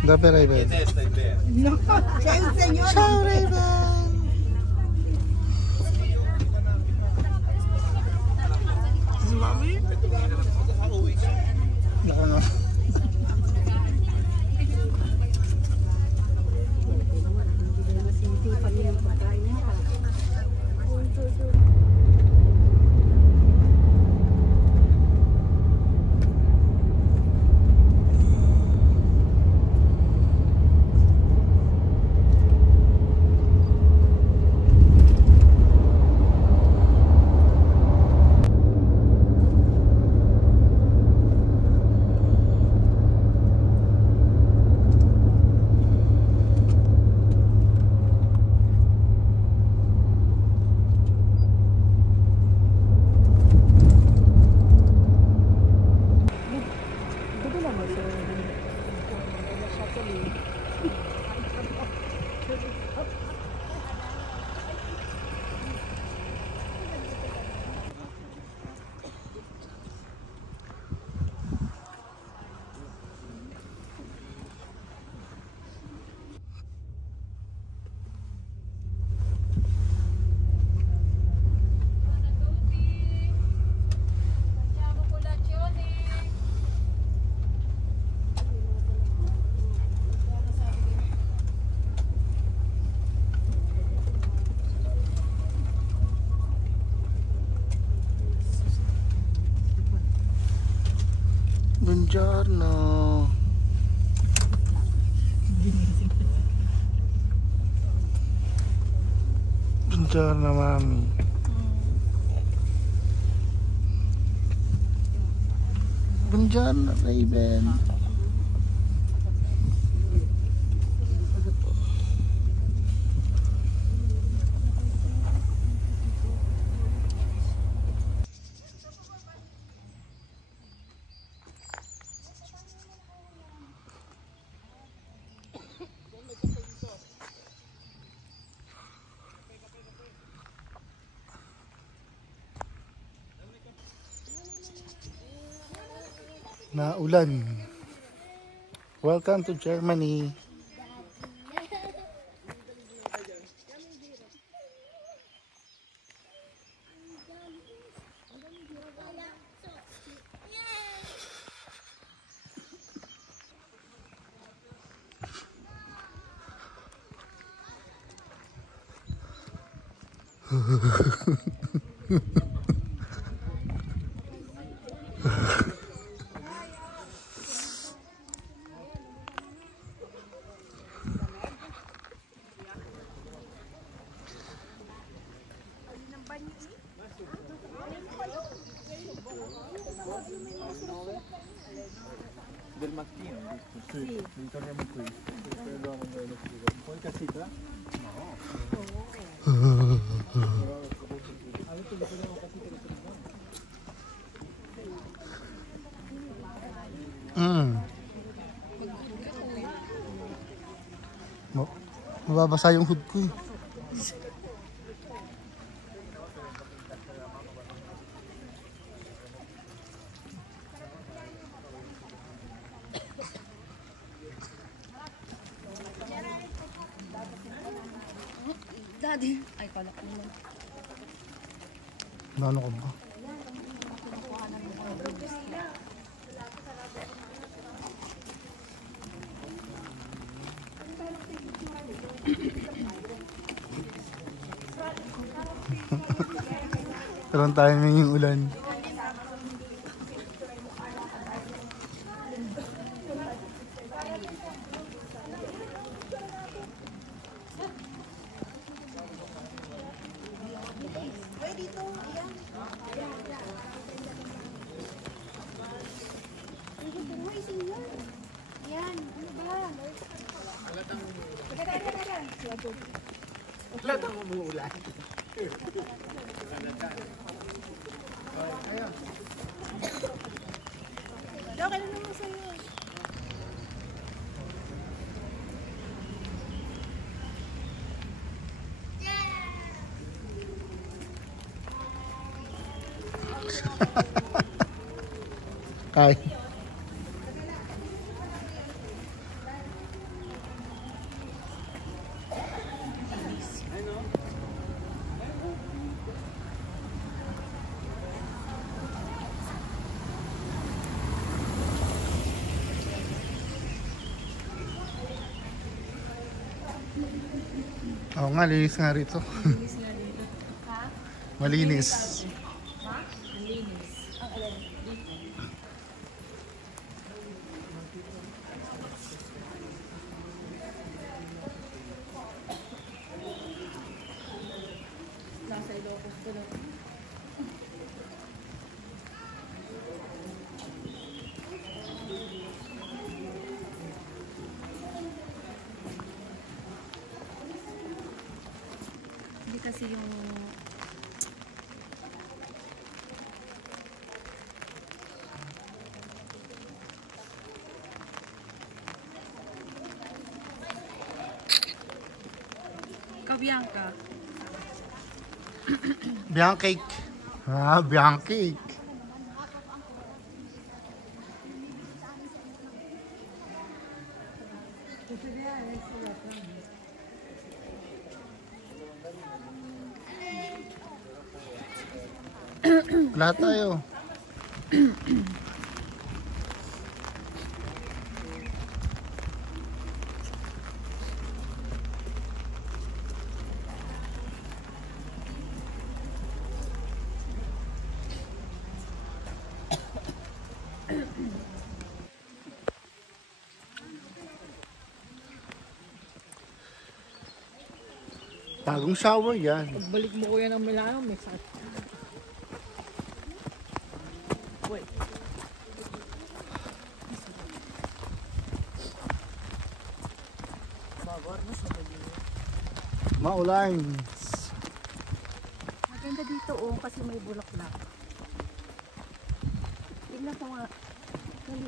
Dapat Raven. No. Ciao Raven. Mami. Nako na. Buongiorno. Buongiorno mami. Buongiorno Raven. Naulan. Welcome to Germany. Del mattino, giusto? Sì, ritorniamo qui. Poi casita? No. Mababasa yung hood ko eh. Daddy. Ay, pala ko naman. Ano ka ba? Karoon tayo yung ulan. Latang umuulan. Okay na naman sa'yo. Hi. Oo nga, linis nga rito. Linis nga dito. Ha? Malinis. Ha? Linis. Ang alin? Dito. Nasa Ilocos ko lang. Hindi kasi yung Bianca. Biancake. Ah, Biancake. Lahat tayo. Bagong shower yan. Pagbalik mo kuya ng Milano, may sakit. Wait. Maulan. Maganda dito oh, kasi may bulaklak. Tignan ko nga. Dali.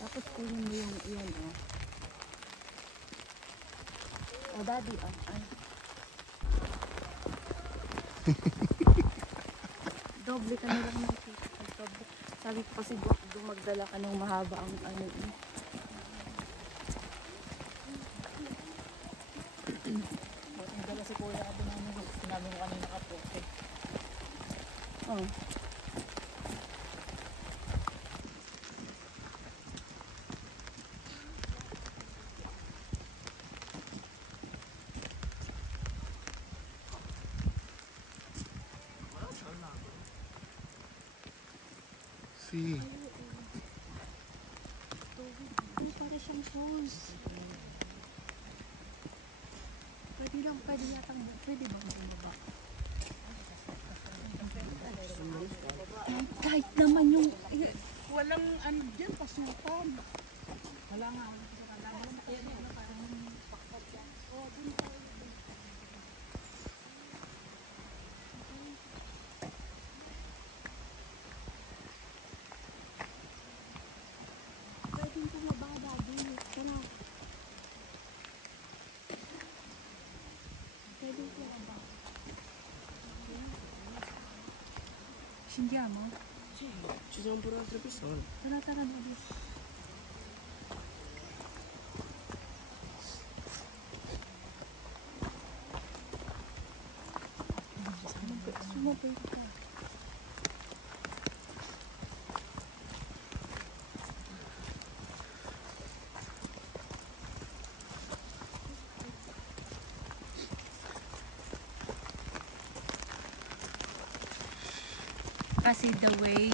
Tapos kunin mo yung iyan oh. Oh, daddy oh. Ay. Doble ka na lang nakikita. Doble. Sabi ko kasi magdala ka ng mahaba ang ano eh. Magdala si kuya ako namin. Sinabi mo kanina ka po. Okay. Oh. See. Ano para siyang hose? Pwede yatang, pwede ba magmaba? Kahit naman yung, Walang ano dyan, pasukan. Wala nga. Wala parang pwedeng bumaba din. Pero, pwedeng bumaba. Shindiamo? ci sono pure altre persone. Tara, dali. Sumabay ka. Kasi the way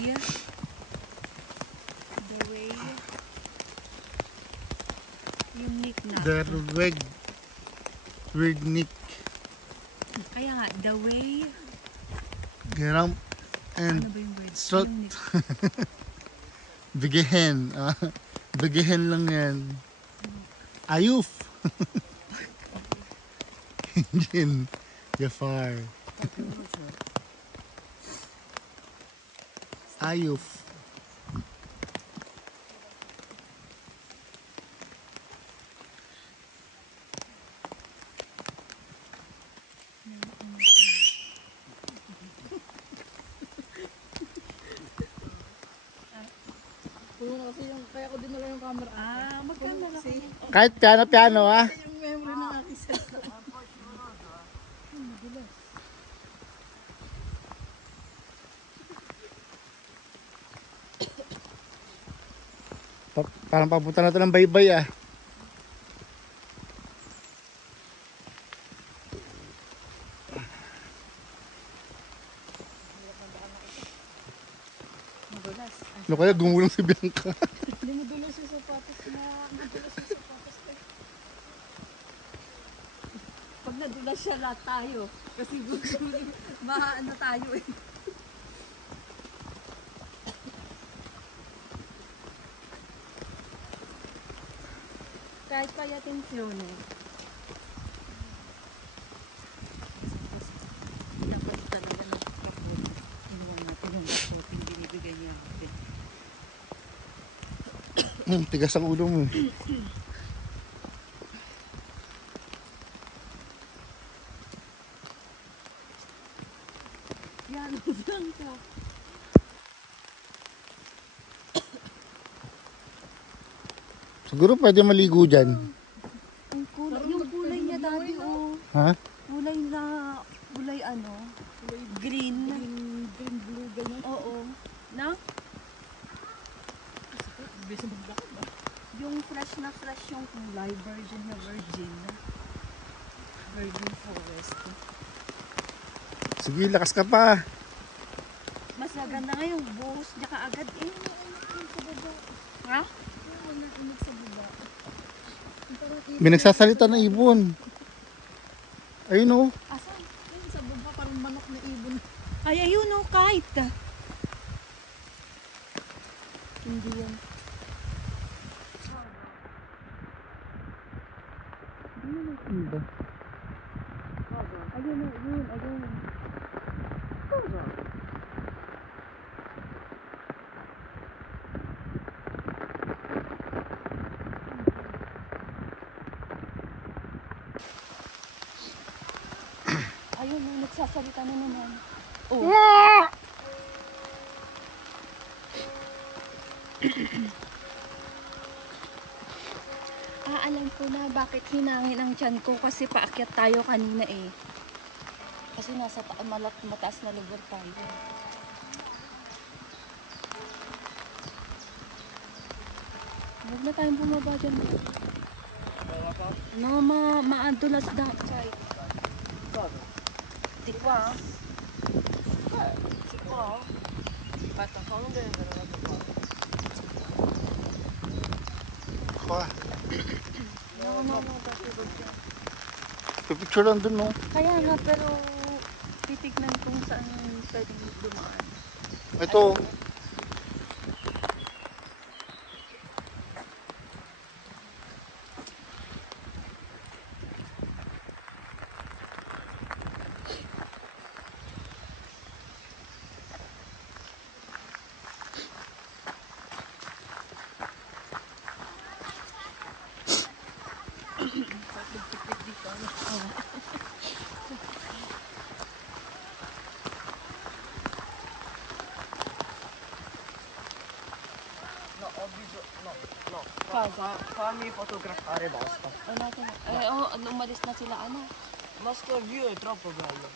unique na. Der Weg Nick. Kaya nga, the way, Geram ano and ba yung word? Strut. Unique. Bigihin. Bigihin lang yan. Ayuf. Engine. Jafar. Ayuf. Puno na kasi yung, kaya ko dinala yung camera. Magkamera ka. Kahit piano ah. Yung memory ng aking cellphone. Parang papunta na ito ng baybay ah. Madulas. Ano kaya gumulong si Bianca? Hindi mo dulas yung sapatos na. Madulas yung sapatos na. Pag nadulas siya lahat tayo. Kasi maano tayo eh. Kahit pa yung atensyon eh. Dapat talaga nakakapot. Inuwan natin yung kapot. Yung binibigay niya natin. Tigas ang ulo mo. Yan, lang ka. Siguro pwede maligo dyan. Ang kulay, yung kulay niya dati oh. Ha? Kulay na, kulay ano? Green. Green blue ganyan. Oo. Na? Bisa maglakad ba? Yung fresh na fresh yung kulay. Virgin na virgin. Virgin forest. Sige, lakas ka pa. Mas maganda nga yung buhos niya kaagad eh. Ha? Wala inig sa baba. May nagsasalita ng ibon. Ayun oh. Asan? Yung sa baba parang manok na ibon. Ay, ayun oh, kite. Hindi yan. Ayun oh, ayun. Ayun, may nagsasalita na naman. Oh. Alam ko na bakit hinangin ang tiyan ko kasi paakyat tayo kanina eh. Kasi nasa mataas na lugar tayo. Huwag na tayong bumaba dyan. No, maadulas daw. Tikwa. Tikwa. Pa. No. Pipicture lang dun no. Kaya nga, pero titignan kung saan pwedeng dumaan. Ito. Family fotografare basta. Umalis na sila, ano? Ma sto view è troppo bello.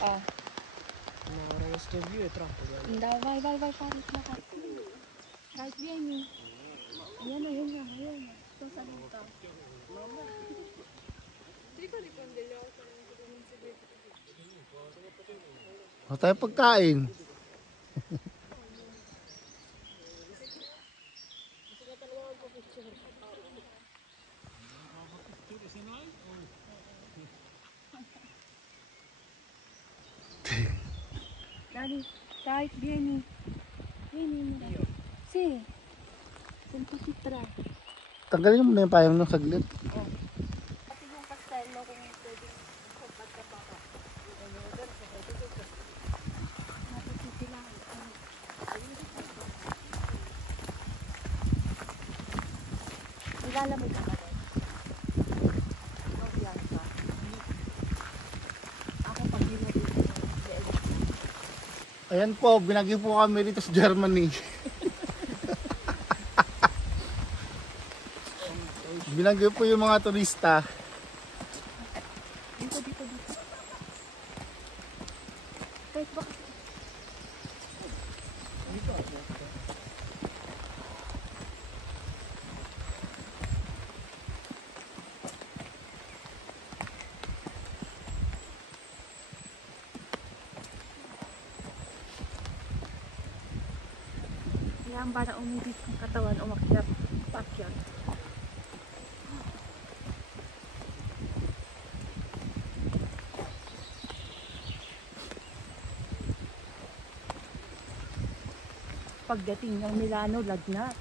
Ah, No, raga, sto view è troppo bello. vai, parit na ka. Kahit yan eh. Ayan na, ayan. Ito sa lita. Wala tayong pagkain. Dali, kahit vieni. Mira. Sí. Sento citra. Tanggalin mo na yung payong nung saglit. Pati yung kastelo kung pwedeng kapag kapaka. Napasisilang. Nilalamig ka ba doon? Mabiyan ka. Ako pag di mo dito. Ayan po, binagyo po kami rito sa Germany. Binagyo po yung mga turista. Dito. Kahit baka. Kailangan para umibig ng katawan, umakyat, pakyat. Pagdating ng Milano, lagnat.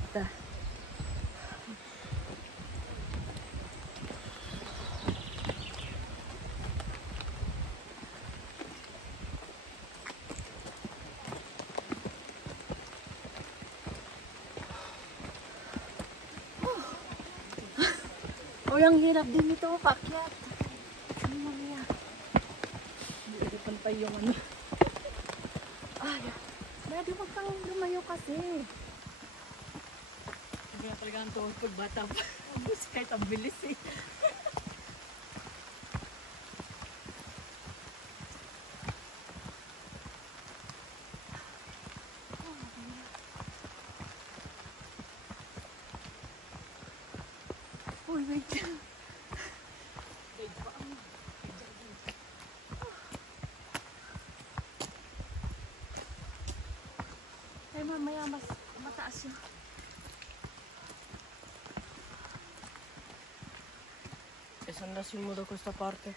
Uy, ang hirap din ito, pakyat. Ano mamaya? Hindi ko pantay yung ano. Ay, Daddy, wag kang lumayo kasi. Kaya talaga ang tuhod pagbata pa. Kahit ang bilis eh. Uy, wait. Ay, mamaya mas mataas yun. E se andassimo da questa parte?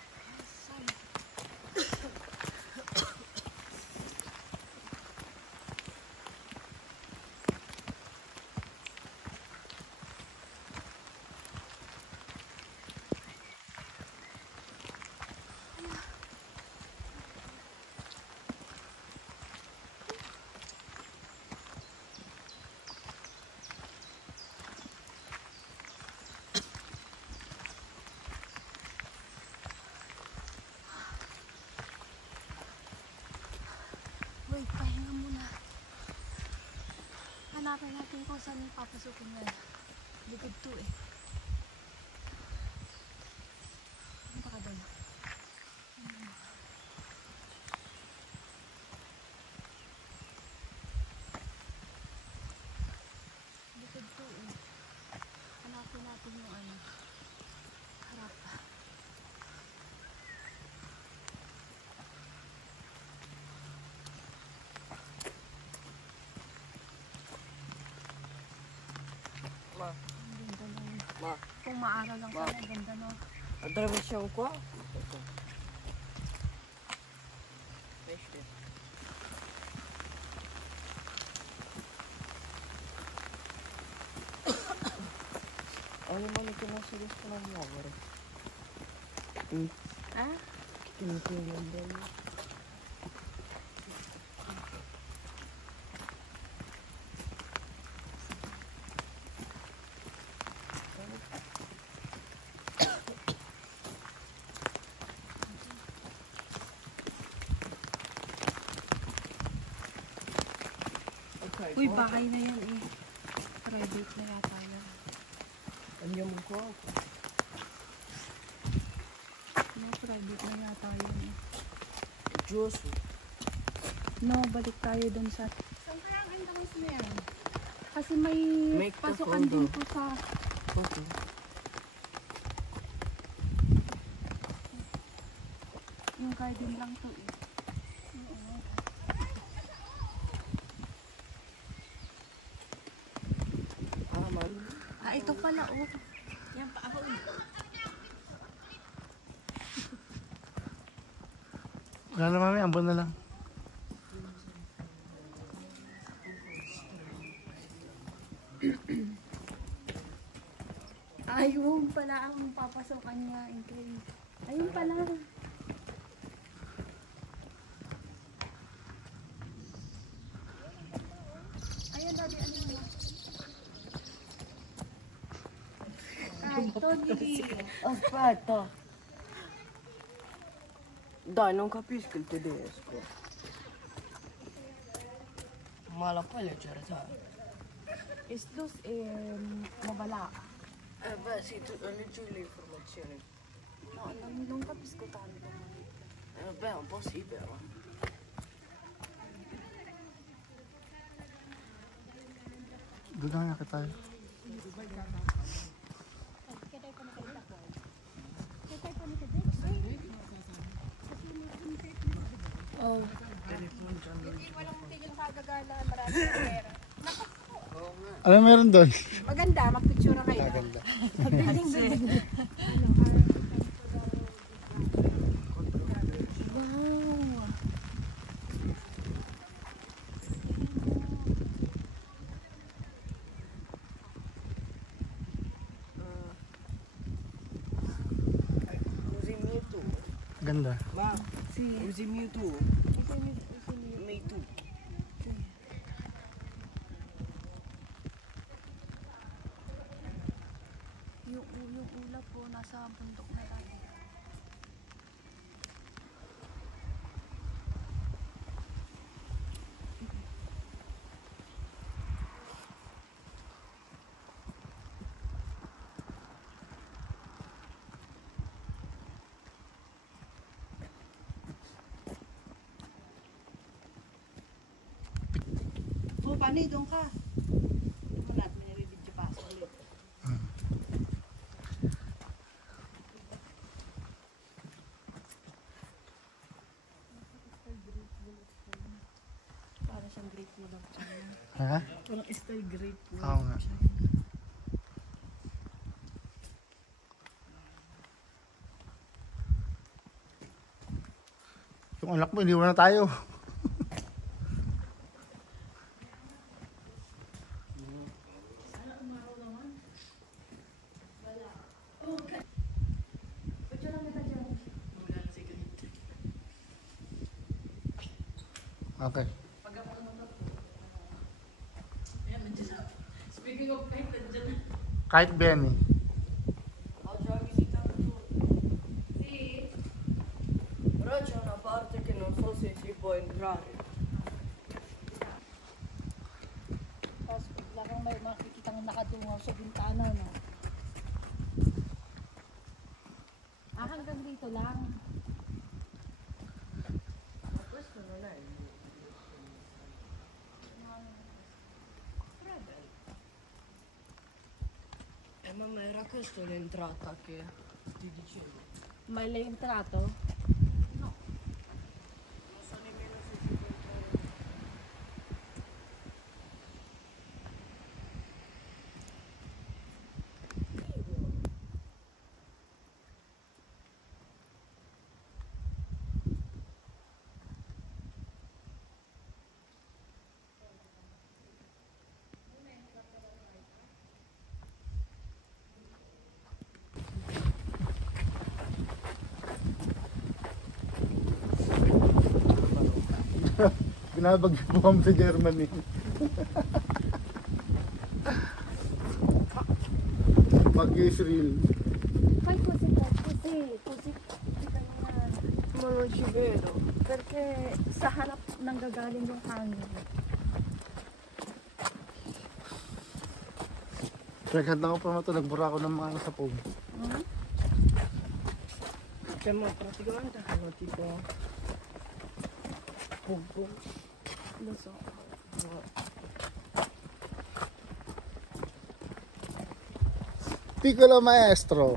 Wait, pahinga muna. Hanapin natin kung saan yung papasukin na. Likod to eh. Ano ba ka doon? Likod to eh. Hanapin natin yung ano. Harap. Ma, Ang ganda na yun. ma, Kung maaral lang sana, ang ganda no. attraversiamo qua. Pesce. Animali che non si riescono a muovere. Ah? Che mi tieni un bello. Okay, Uy, bahay na yan eh. Private na yata yan. andiamo qua. Private na yata yan eh. Giusto. No, balik tayo dun sa... Saan kaya ang entrance na yan? Kasi may Make the pasukan photo. din po sa... Okay. Yung garden lang to eh. Man. Ah, ito pala oh. Yan pa ako eh. Wala na mami, ambon na lang. Ayun pala ang papasokan niya. Ayun pala. Ayun, Daddy, ano mo? Ay, Tony. Aspetta. Dai, non capisco il tedesco. Ma la puoi leggere te? Islos mabala. Beh sì, tu leggi le informazioni. No, non capisco tanto. Vabbè, un po' sì però. Doon na nga tayo. Oh. Ano meron doon? Maganda, magpicture kayo. Maganda. Wow. Uzi Mewtwo. Ganda. Ma, Uzi Mewtwo. Mewtwo. Yung ulap po nasa bundok na tayo. Oh, paano doon ka? Wala, may nabibidyo pa sa ulit. Para siyang great wall of China. Ha? Parang style great po. Oo nga. Yung anak mo, iniwan na tayo. Okay. Speaking of paint, nandiyan. Kahit Benny. Però c'è una parte che non so se si può entrare. Tapos bigla kang may makikitang nakatungaw sa bintana, no? Ah, hanggang dito lang. Mamma, era questa l'entrata che ti dicevo. May lay entrato. Non so nemmeno se si può entrare. Binabag po kami sa Germany. Mag-Israel. Fai così, così ganyan. Ma non ci vedo. Perché sa harap nanggagaling yung hangin. Nagkanta ko pa ito, nagbura ako ng mga sa pog. Siamo praticamente hanno tipo poco. Lo so. Piccolo maestro.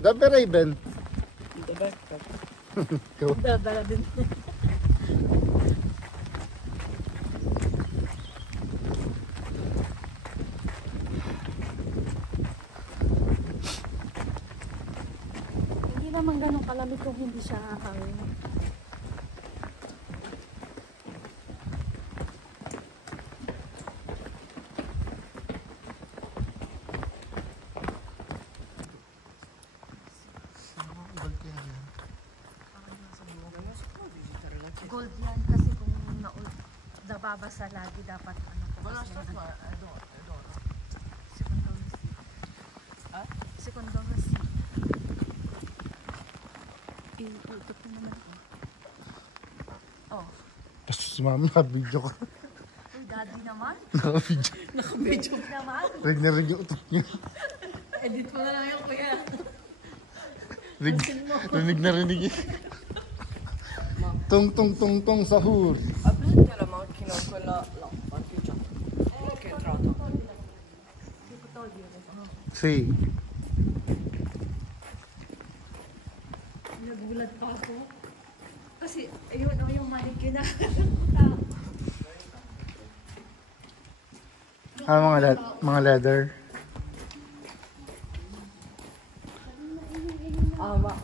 Gabi Raven. The backpack. Go. Dadala din. Hindi naman ganun kalamig kung hindi siya hangin. Gold yan kasi kung nababasa lagi dapat ano po. Secondary receipt. Iikot na naman ako. Oh. Basta si mama, naka-video ko. Uy, daddy naman. Naka-video. Naka-video. Naman. Rig na rig yung utok niya. Edit mo na lang yung kuya. Rinig na rinig eh. Tung tung tung tung sahur. Ha presente la macchina quella Sí. Nagulat pa ako. Kasi, ayun, yung mannequin na. Mga leather.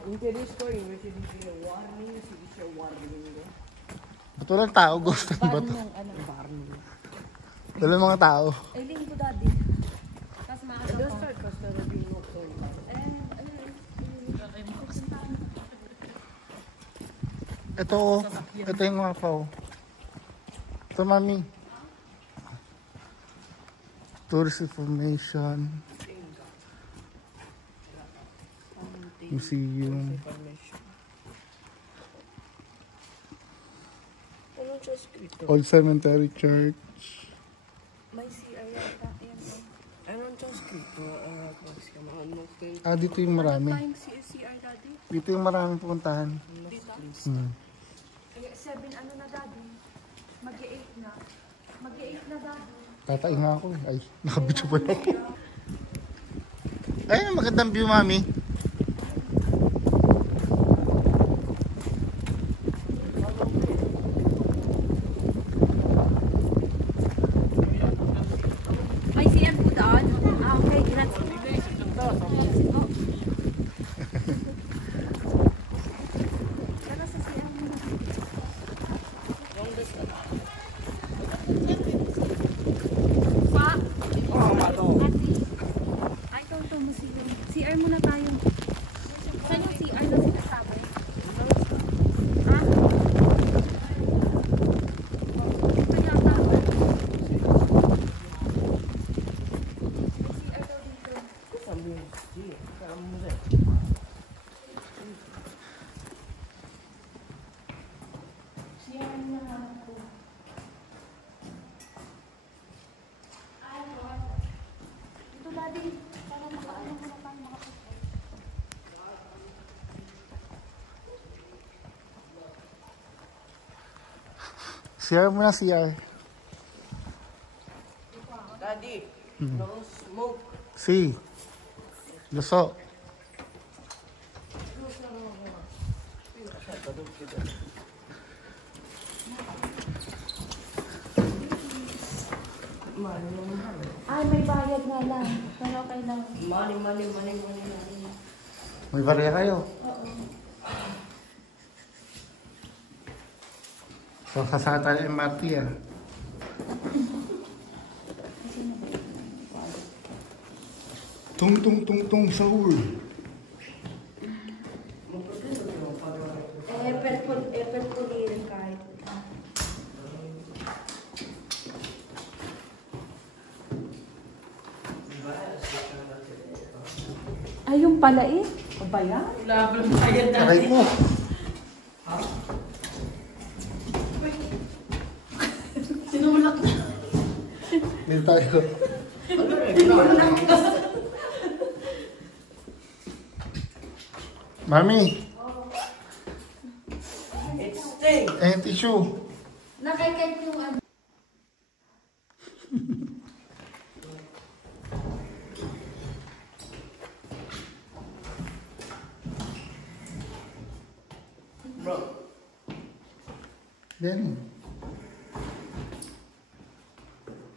Interest ko yung hindi siya warning, hindi siya warning. Ba't walang tao? Ghost ba to? Walang mga tao. Ay, linggo daddy. Tapos makakasama ko. Start ka sa Rubino ko. Ito oh. Ito yung mapa oh. Ito mami. Tourist information. Museum. Anong siya escrito? Old Cemetery Church. May CR yata. Ayan o. Anong siya escrito? Dito yung marami. Tayong CR daddy. Dito yung maraming pupuntahan. Dito. 7 ano na daddy? Mag-8 na. Mag-8 na daddy. Tatay nga ako eh. Ay, nakabitso pa lang. Ayun, magandang view mami. May CR po doon? Okay. Grazie. Tara sa CR mo na. Pa? Ate. Ay, ito mo CR muna tayo. Saan yung CR na sinasabi? Ha? Ito yata. Ito daddy, para makaano mo na tayo makapunta. CR muna CR. Daddy, no smoke. Si. Luso. Ay, may bayad nga lang. Pero okay lang. Money. May barya kayo. So, kasama tayo ng MRT ah. Tung Seoul. Perpulirin kahit. Ay, yung pala eh. O ba yan? Aray mo. Sinulak na. Dito tayo. Mami, It's stink. tissue. Nakikit yung ano. Bro, Yan.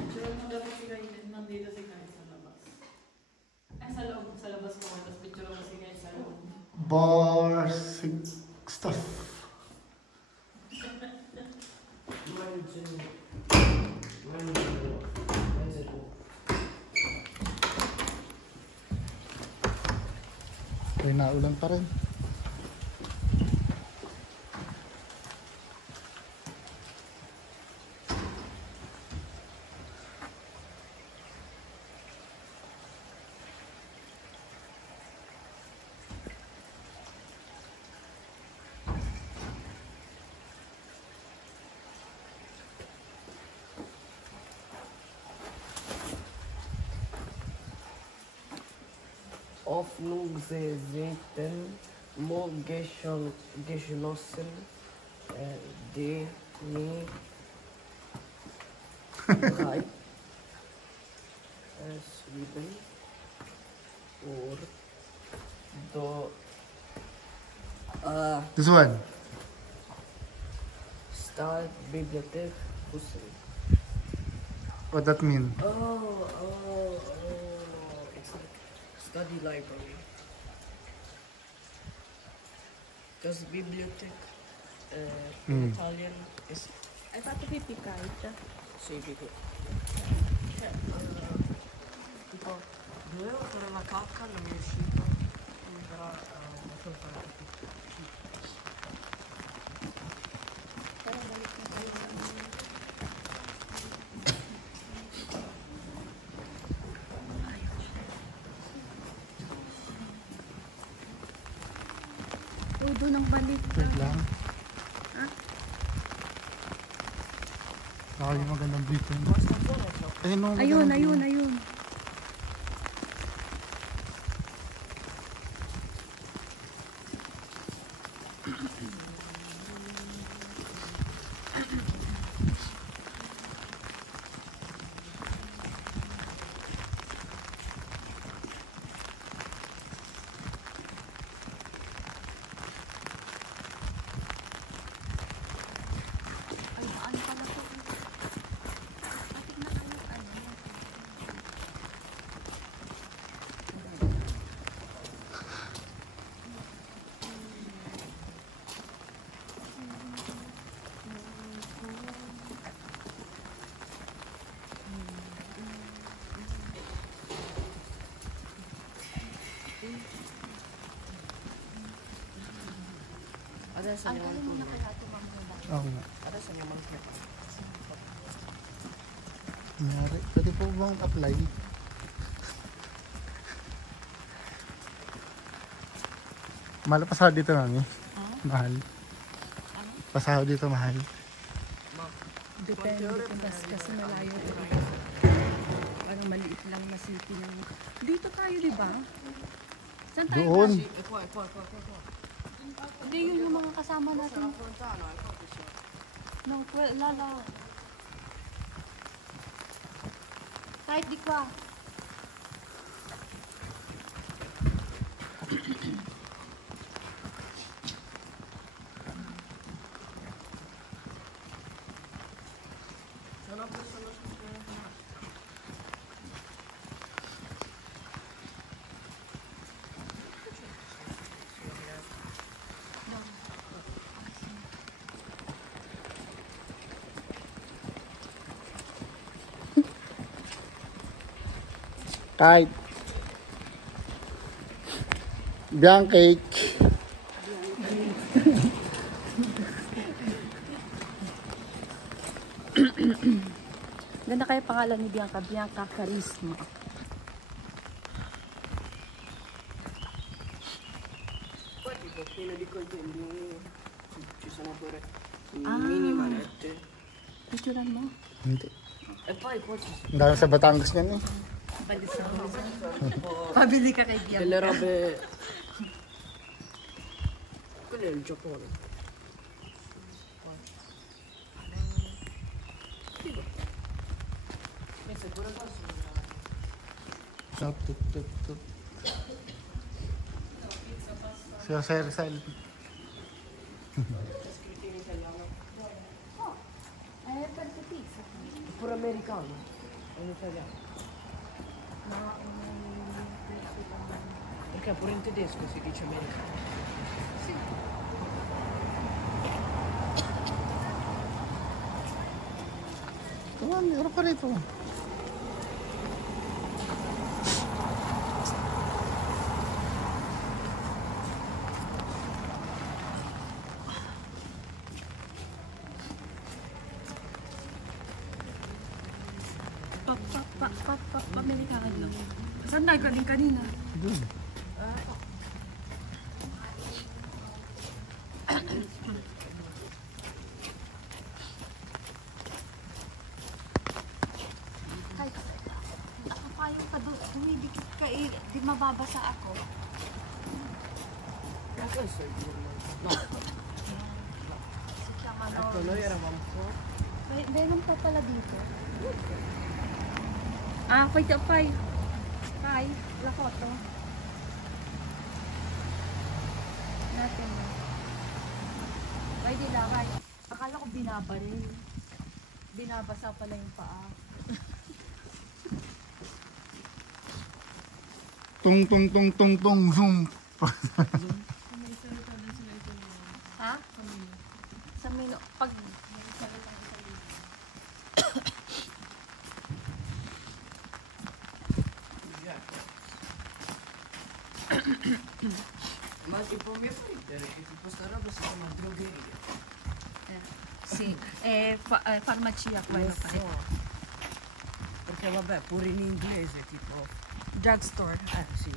Sure mo dapat si Kain nandito si Kain sa labas. Ay, sa loob, sa labas ko. Tapos picture mo si Kain sa loob. Bar stuff. May naulan pa rin. Aufnungsseiten, mo geschlossen, die Kahit as written or the This one. start bibliothek Hussein. What that mean? It's like study library. Because bibliothek in Italian is Ay, patipipikait. civico. Tipo, dovevo fare la cacca, non mi è uscito. Però non so fare Uy, doon ang balik. Wait lang. Saka yung magandang view ko. Ayun, no, Ayun, magandang ayun, view. ayun. Ay, ano pala to? Atik na ano. adesso Ang andiamo galing mo na kaya tumamula. Oo nga. adesso andiamo al club. Nangyari. Pwede po bang apply? Mahal pasahod dito, mami. Mahal. Pasahod dito, mahal. Depende kung kasi malayo ito. Parang maliit lang na city ng... Dito tayo, di ba? Saan tayo? Doon. E qua. Hindi, yun yung mga kasama natin. Fontana, ecco che c'è. No, lala. Kahit di kwa. Sono persone su Kahit. Biancake. Ganda kaya pangalan ni Bianca. Bianca Charisma. Poi tipo pieno di coltelli, ci sono pure i mini manette. Picturean mo. Hindi. E poi qua ci sono Ang dami sa Batangas yan eh. Pabili ka kay Bianca. delle robe. Quello è il Giappone. Figo. Questo è pure qua sono Tup, tup, tup, tup. Siya Sir Rizal. scritti in italiano. Per pizza. È pure americano. È in italiano. Perché pure in tedesco si dice americano. Come on, meron pa rito. Pamili ka agad lang. Saan tayo galing kanina? Doon. Kahit nakapayong ka doon. Dumidikit ka eh. Di mababasa ako. Ma questo è il giorno. No, Si chiamano... ecco, noi eravamo qua. May venom pa pala dito. Ah, wait up, Pai. Pai, lakoto. Natin. Pai, di lakay. Akala ko binabaril. Binabasa pala yung paa. Tung tung tung tung tung zoom. Ha? Sa Mino. Pag... Ma tipo mio fritter che tipo sta roba si chiama drogheria. Sì, farmacia quello fare. Perché vabbè, pure in inglese tipo. Drugstore. Sì.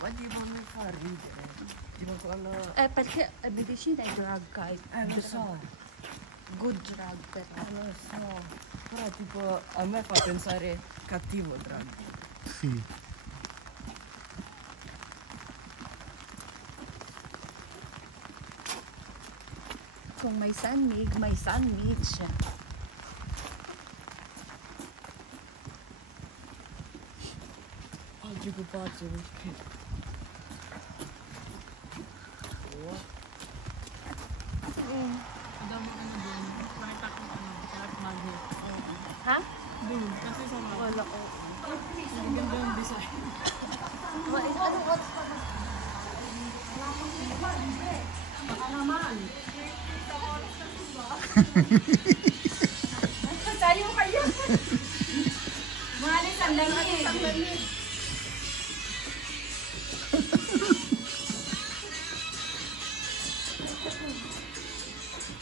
Ma tipo mi fa ridere. Tipo quando. Perché medicina è drug guys. Lo so. Good drug però. Lo so. Però tipo a me fa pensare cattivo drug. Sì. Kung may sanmig, may sandwich. Oggi che pazzo perché. Madami ano doon. Nakita ko ano, black magnet. Ha? Doon, kasi sa mga. Wala ko. Ang ganda yung design. Anong odds pa ba? Baka naman. Tayo kayo. Mahalis ang langit.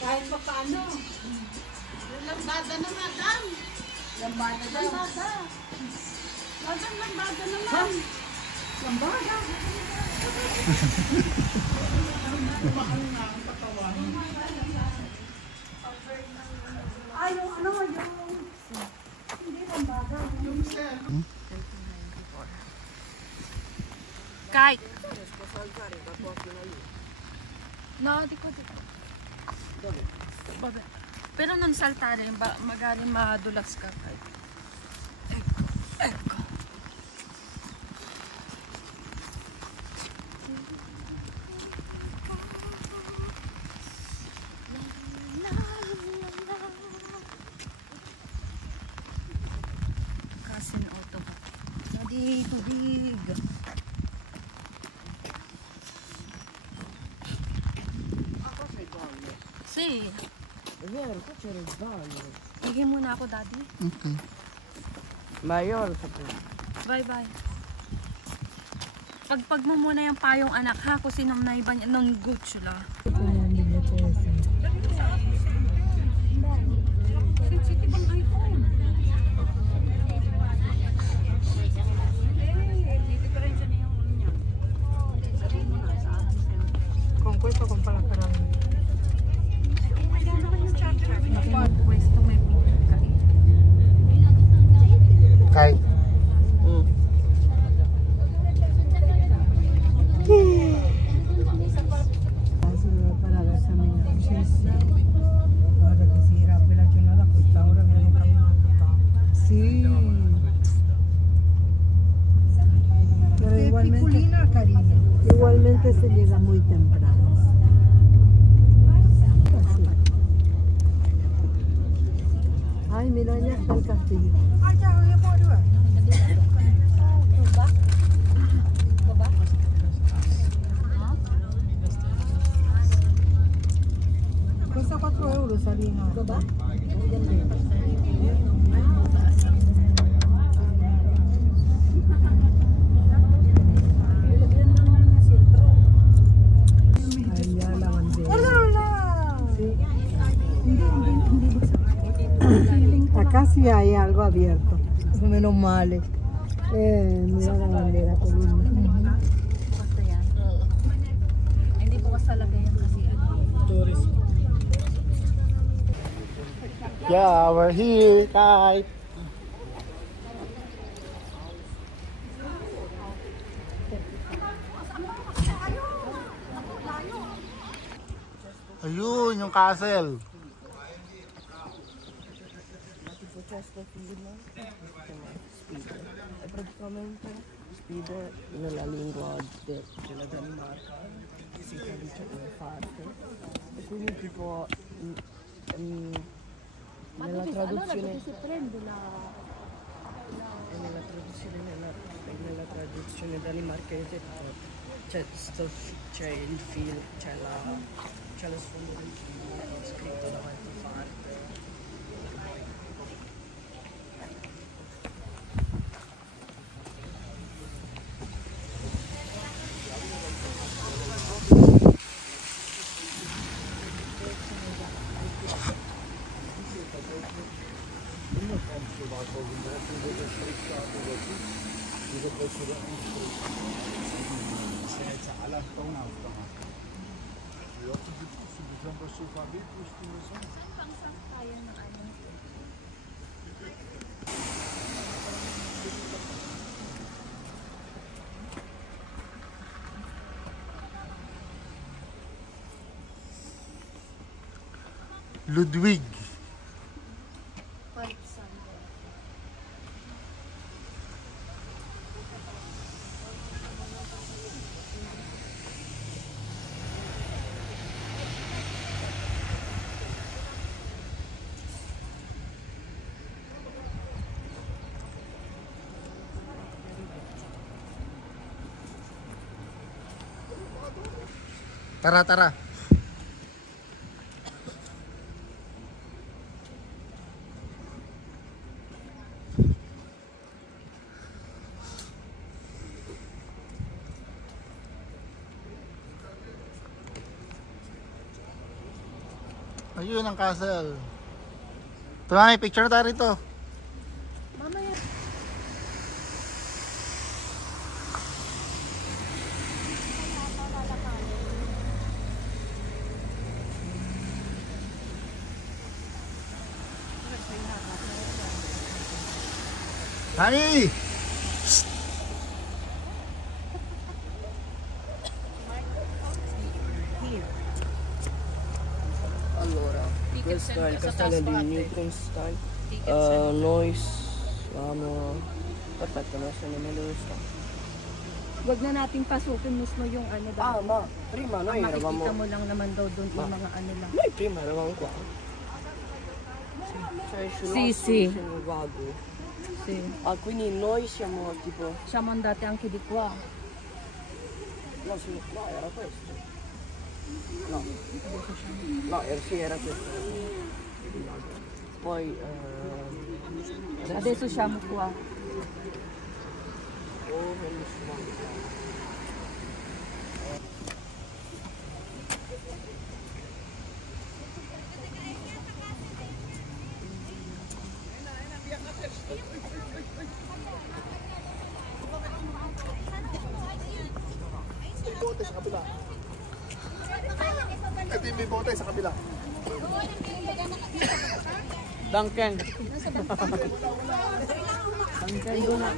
Kahit pa paano. Lambada na, madam. Lambada daw. Lambada. Madam, lambada naman. Lambada. Ayaw, ano yung... Hindi lambada. Kai. No, di ko. Vabbè. Però non saltare, magari madulas ka. Ecco, ecco. Kasin auto ba? Tubig, tubig. Sì. È vero, qua c'era il bagno. Bigyan muna ako, Daddy. Okay. Ma io lo sapevo. Bye, bye. Pagpag mo muna yung payong anak ha, kung sinong naiba niya, nung gutsula. Con questo compra la carne. Questo may pika. Kai. Para averse muchísimo. Guarda che si rabbia la giornata a questa ora viene camminata. Sì. Pero igualmente carina. Igualmente se llega muy temprano. Ay, mira, allá está el castillo. Ay, ya, voy a morir. Cuesta 4 euros, Sarina. Allá la bandera. Sí. Acá sí hay algo abierto. Menos mal. Mira la bandera que linda. Basta yan. Hindi po kasalaga yan kasi Tourist. Yeah, we're here, Kai. Ayun, yung castle. Chesterfield, Speeder. E praticamente Speeder nella lingua della Danimarca si traduce come parte e quindi tipo nella traduzione si prende nella traduzione danimarchese c'è il film, c'è lo sfondo del film scritto davanti parte. Ludwig. Tara, tara. Ayun ang castle. Ito nga, may picture na tayo rito. Mamaya. Honey! Allora, questo è il castello di Newtonstein. Noi siamo... Perfetto, non so nemmeno dove sta. Wag na nating pasukin mismo yung ano daw. Ah, ma prima noi eravamo... Makikita mo lang naman daw doon yung mga ano lang. Noi prima eravamo qua. Cioè, Sì. sono vago. Sì. Ah, quindi noi siamo tipo... Siamo andati anche di qua. No, no, era questo. No. No, sì, era questo. Poi... Adesso siamo qua. Oh, bellissimo. May bote sa kabila. Ito yung may bote sa kabila. Duncan. Duncan doon na.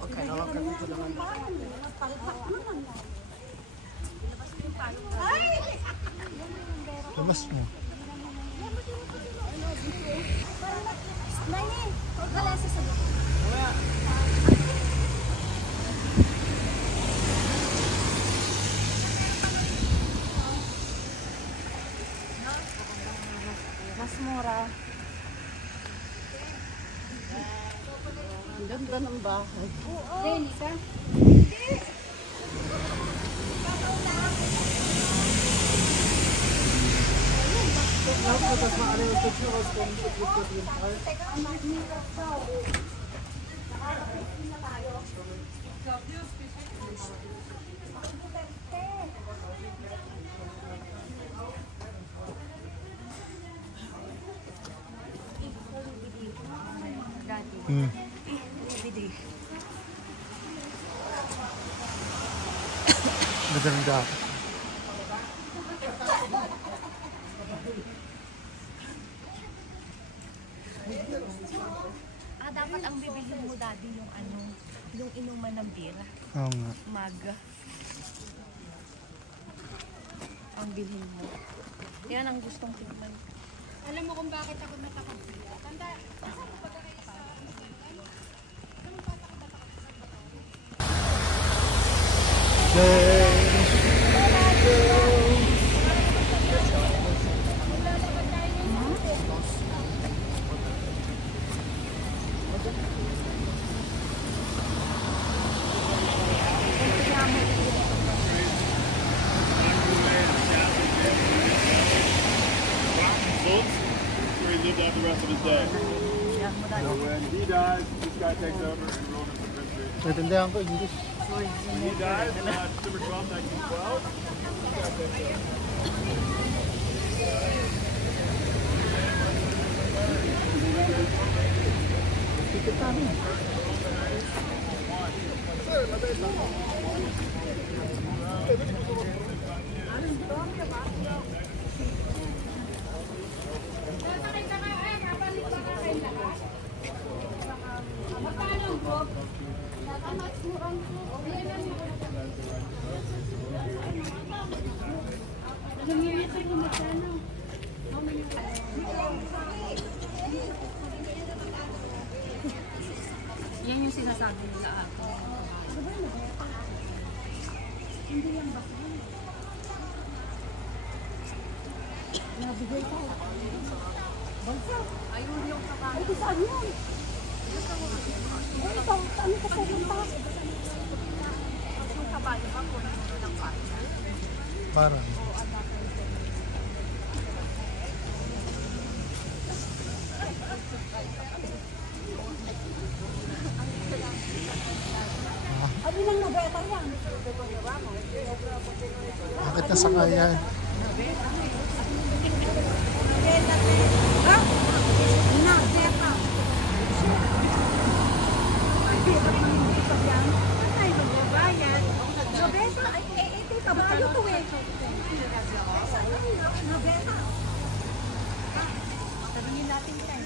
Ok, non ho capito dove Labas mo. Mas mura. Ang ganda ng bahay. Hindi ka? Ganda ng jacket. Dapat ang bibilhin mo, daddy, yung ano, yung inuman ng bira. Oo nga. Maga. Ang bilhin mo. Yan ang gustong tingnan. Alam mo kung bakit ako natakot? Tanda, Where he lived out the rest of his day. So when he dies, this guy takes over and Roman's administrator. Naintindihan ko English. When he dies, December 12, 1912, this guy takes over. Yan yung sinasabi nila ako. Ayun yung kabayo. Ay, saan yun? Ay, saan ka pumunta? Yung kabayo ba? Kunin mo ng pasta? Parang. Abi nang nabeta yan. Bakit nasakayan? Ha? Nabeta. Ay, magbabayad. Nabeta? Ay, ito yung kabayo to eh. Nabeta. Sabihin natin yan.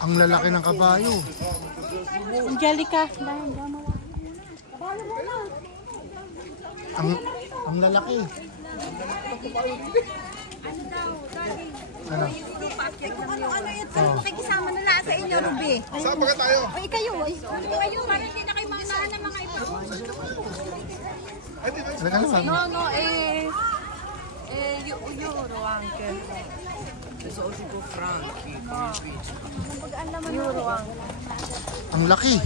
Ang lalaki ng kabayo. Angelica, dahil dyan mo. Kabayo mo na. Ang lalaki. Ano daw, darling? Ano? Ay, kung ano-ano yun. Ano makikisama nila sa inyo, Ruby? Saan ba tayo? Ay, kayo. Ay, kayo. Parang hindi na kayo maunahan ng mga iba. Talaga naman. No, euro anche. Euro anche. Ang laki.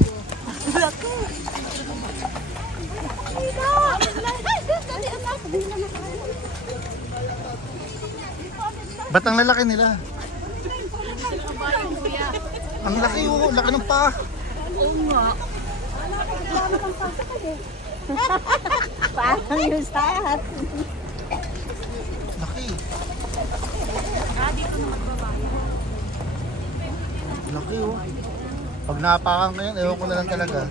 Ba't ang lalaki nila? Ang laki, oh. Laki ng paa. Oo nga. Parang yung sahat. Laki. Dito na magbabayo. Laki, oh. Pag napakan ngayon, ewan ko na lang talaga.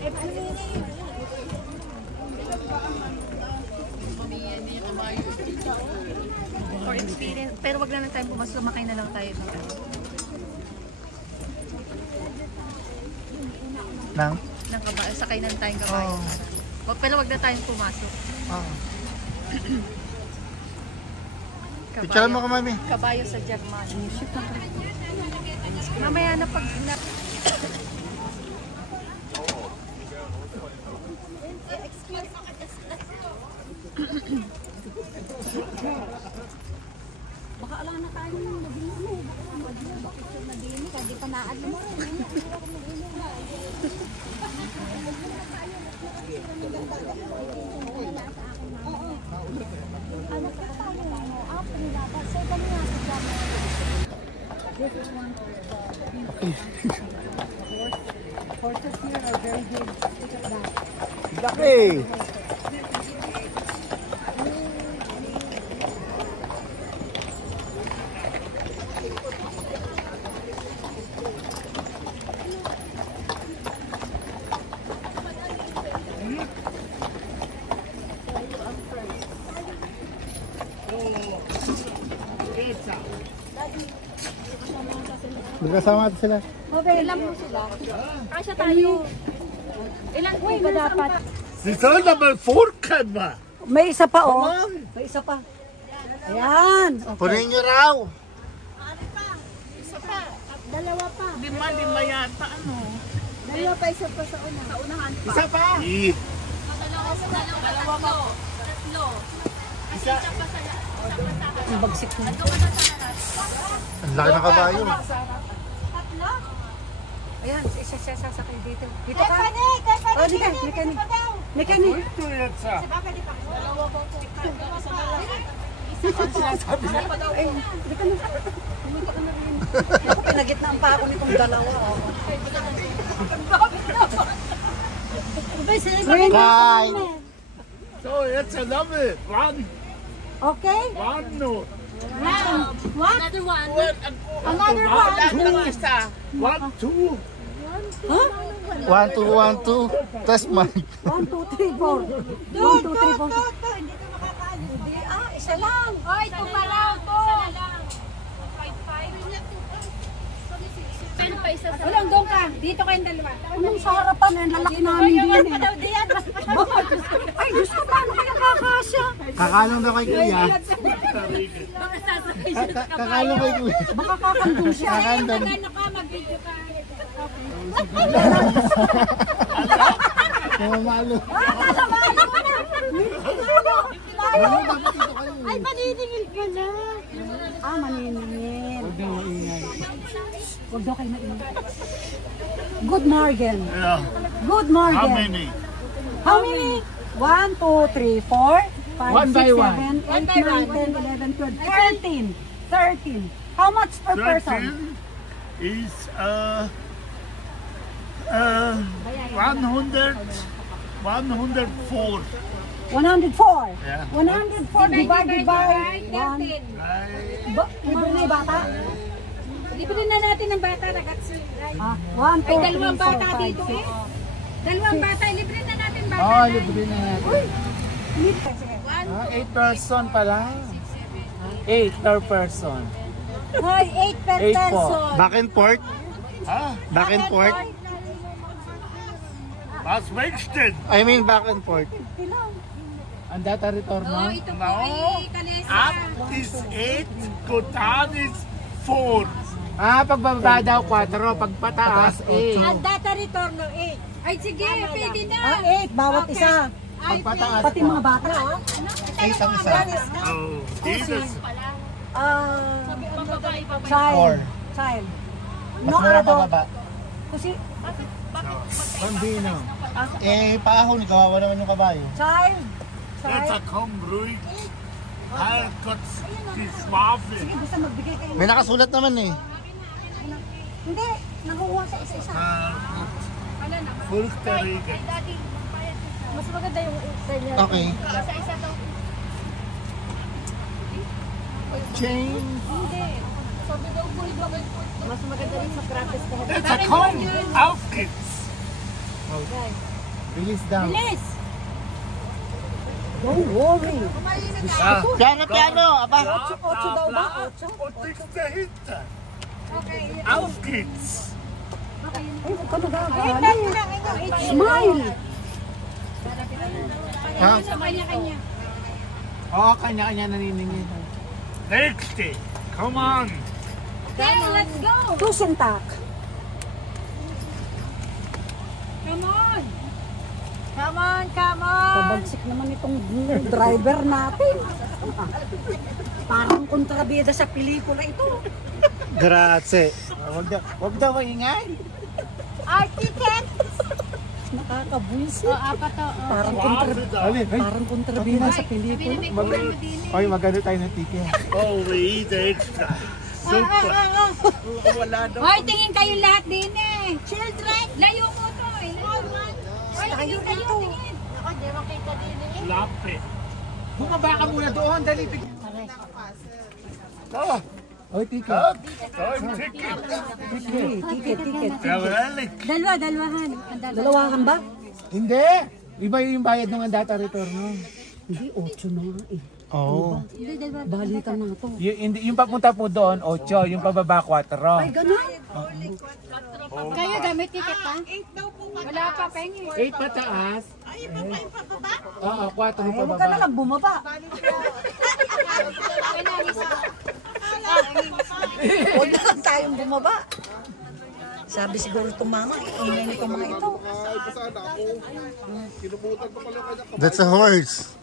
For experience. Pero wag na lang tayo pumas. Sumakay na lang tayo. Nang? Ng kabayo. Sakay na lang tayong kabayo. Pero wag na tayong pumasok. Picture mo ka, mami. Kabayo sa German. Mamaya na pag... Baka alam na tayo ng nabino mo. Bakit yung nabino ka? Di pa naadlo mo rin. Ano ka tayo mo? Ako nila. So, kami nga sa dami. This is one horses here are very big. Look at that. Laki! Magkasama natin sila. Ilan po sila? Kasya tayo. Ilan po ba dapat? Sie soll aber vorkommen. May isa pa, oh. May isa pa. Ayan. Punin nyo raw. Dalawa pa. Lima yata, ano? Dalawa pa, isa pa sa una. Sa unahan pa. Isa pa. Dalawa pa. Tatlo. Ang bagsik na. Ang laki ng kabayo. Ayan, isa siya sasakay dito. Dito Kay ka. Pani! Kay Pani! Oh, Nika, Nika, Nika. Nika, Nika. Du jetzt. Ay, Nika, Nika. Pumunta ka na rin. Ako, pinagitnaan pa ako nitong dalawa. Oh. Kai. So, jetzt zusammen. Wann? Okay? Wann nur? What? Another one. Another one? One, two. 1, 2, 1, 2. Test mic. 1, 2, 3, 4. 1, 2, 3, 4. Hindi ka makakaano. Hindi, isa lang. Oy, ito pa lang to. Pero pa isa sa... Walang doon ka. Dito kayong dalawa. Anong sa harapan? Ang lalaki namin din eh. Ay, Diyos ko, paano kaya kakasya? Kakalong daw kay Kuya. Kakalong kay Kuya. Baka kakandun siya. Kakandun. Ano ka, mag-video ka. Mamalo. Ay, maniningil ka na. Ah, maniningil. Huwag na maingay. Huwag daw kayo maingay. Good morning. Ja. Good How morning. many? How many? 1, 2, 3, 4, 5, One by 6, one. 7, 8, 9, 10, 11, 12, 13. 13. How much per person? 13 is 100, 104. 104. Yeah. 104 divided by 1. Libre na yung bata? Libre na natin ng bata, ragazzi. Ah, 1, 2, 3, 4, 5, 6. Dalawang bata, libre na natin bata. Oo, libre na natin. 8 person pala. 8 per person. Hoy, 8 per 8 po. person. Back and forth. Ah, Back and forth. was möchtest du? I mean back and forth. Ang data retorno. Ito po No. ay Kalesa. Up is 8, Kotan is 4. Ah, pagbaba daw 4, pagpataas 8. Ang data retorno 8. Ay sige, pwede na. Ah, 8 bawat isa. Pagpataas Pati mga bata, ah. 8 ang isa. Oh, dieses. Ah, Four. child. Child. Mas No mura adult. pababa. Kasi, Pambino. Paahon, kawawa naman yung kabayo. child. Jetzt komm ruhig. Herrgott, die Schwafel. Sige, basta magbigay kayo. May nakasulat naman eh. Hindi, nakuha sa isa-isa. Furchterregend. Mas maganda yung ganyan. Okay. Isa-isa daw. Chain. Sabi daw po ito. Mas maganda rin sa practice ko. Jetzt komm, auf geht's. Release down. Bilis! Don't worry. Ja. Piano, piano. Aba. 8 daw ba? 8? Und nichts dahinter. Auf geht's. Ay, huwag ka nagagalit. Smile. Ha? Sa kanya-kanya. Oo, kanya-kanya naniningin. Nächste. Come on. Okay, let's go! Tusentak. Come on! Come on, come on. Pabagsik naman itong driver natin. Parang kontrabida sa pelikula ito. Grazie. Wag daw maingay. Our ticket. Nakakabuisit. Apat to. Parang kontrabida sa pelikula. Oy, magano tayo ng ticket. Oh, wieder extra. Super. Hoy, tingin kayo lahat din eh. Children. Layo mo to eh. Hoy, tingin kayo, tingin. Ako, di makita din eh. Lappe. Bumaba ka muna doon, dali. Da. Oy, ticket. Da. Da ein Ticket. Ticket. Ja, ehrlich. Dalawahan. Dalawahan ba? Hindi. Iba yung bayad ng data return no. Hindi, 8 na nga eh. Oo. Balikan na to. Yung papunta po doon, 8. Yung pababa, 4. Ay, ganun. Kayo gamit ticket pa? Wala pa, pengi. 8 pataas. Ay, pababa? Oo, 4 yung Huwag ka na pababa. lang bumaba. Huwag na lang tayong bumaba. Sabi siguro itong mama, ingay nitong mga ito. Ay, pasada ako. Kinubutan pa pala kanya. That's a horse.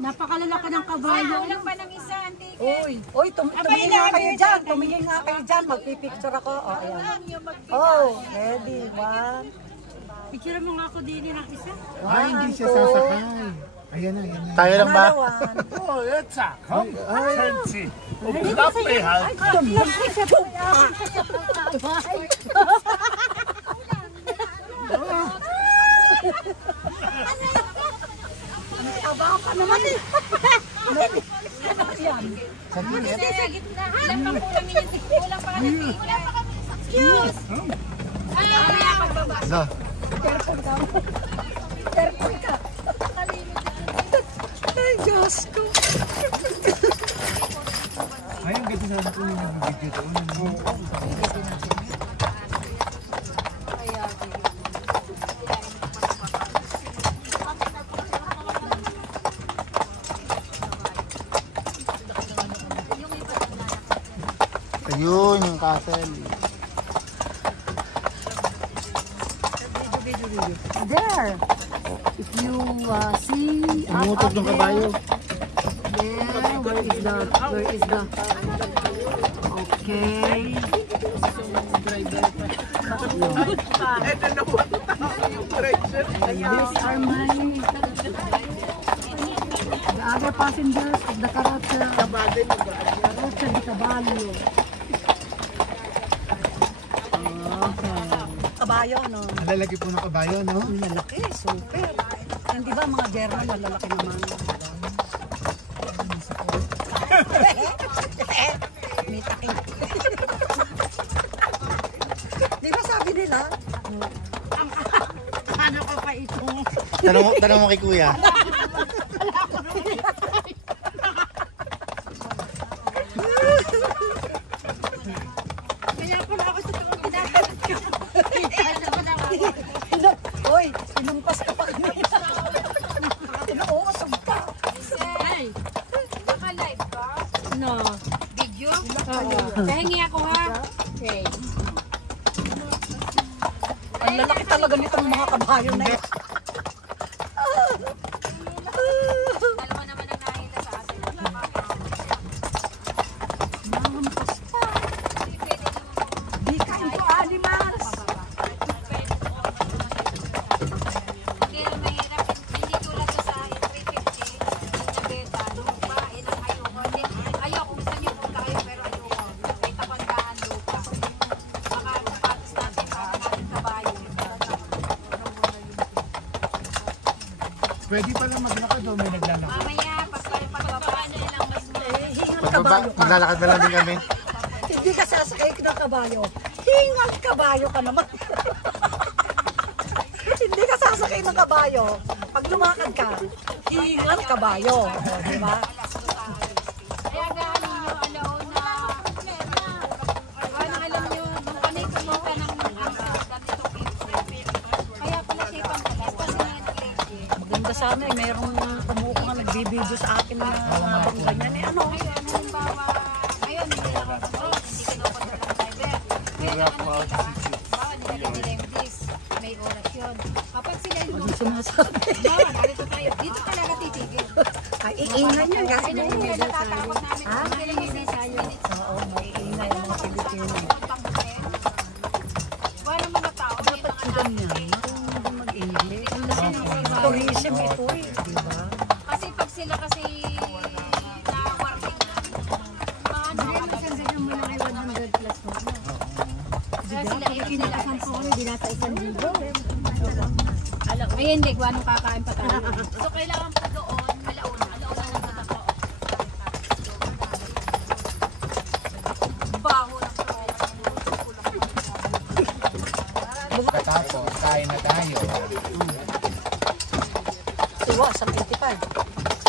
Napakalalaki ng kabayo. Walang pa ng isa, hindi. Uy, tumingin nga kayo dyan. Tumingin nga kayo dyan. Magpipicture ako. O, ayan. Oh, ready. 1. Picture mo nga ako din ng isa. Ay, hindi siya sasakay. Ayan na, ayan na. Tayo lang ba? Oh, it's a fancy. Lovely house. Hindi, sa gitna. Ilan pa po kami yung kulang pa kami. Wala pa kami. Excuse! Mamaya pagbaba. Na. Ay, Diyos ko. Ay, ang ganda sana po yung video doon. Ayun, yung castle. There. If you see Tumutot yung kabayo. there, where is the okay. These are my the other passengers of the Carrozza di Caballo. Kabayo, no? Ang lalaki po ng kabayo, no? Ang lalaki, super. Yan, di ba mga German, malalaki naman. May taking. Di ba sabi nila? Ano ka pa ito? Tanong mo kay kuya. Kaya pala ako sa tuwang pinahalat ko. Hoy, sinumpas ka pa kanina. Tinuusog ka. Ay, naka-live ka? No. Video? Oo. Pahingi ako ha. Okay. Ang lalaki talaga nitong mga kabayo na yun. Dalawa naman ang nakita sa atin. Di kain ko animals. Kaya mahirap, hindi tulad sa sa 350 na beta, lupa, ang ayoko. Ayoko, gusto niyo punta kayo, pero ayoko. May tapandahan lupa. Baka patis natin, baka natin kabayo. Pwede pala maglakad o may naglalakad. Mamaya, pagbaba na lang mas Hingal Pagbaba, kabayo ka. maglalakad na lang din kami. Hindi ka sasakay ng kabayo. Hingal kabayo ka naman. Hindi ka sasakay ng kabayo. Pag lumakad ka, hingal kabayo. O, di ba? Kaya galing nyo, alauna. Alam nyo, nung kami pumunta ng Amsterdam dito, kaya pala siya pang kasi nga nag-legit. Maganda sana eh. Merong kumuha nga nagbibideo sa akin na habang ganyan eh. Ano? Ngayon, halimbawa, ngayon, hindi lang ako hindi kinukontrol ng driver. Ngayon, bawa nila yung disc, may oras yun. Kapag sila yung Sumasabi. bawa, narito tayo, dito talaga titigil. Ay, iingay niya. Kasi Kaya nung nila natatakot namin, kung ilang minutes tayo. oo, may iingay ang mga Pilipino. Wala naman na tao, yun ang Ganyan. Marunong mag-English. Tourism ito eh. Di ba? kasi pag sila kasi na-working kaya sila ay hindi, kung anong kakain pa tayo. So kailangan pa doon, alauna na ako. Baho lang po. Tapos, kain na tayo. Siwa, sa 25.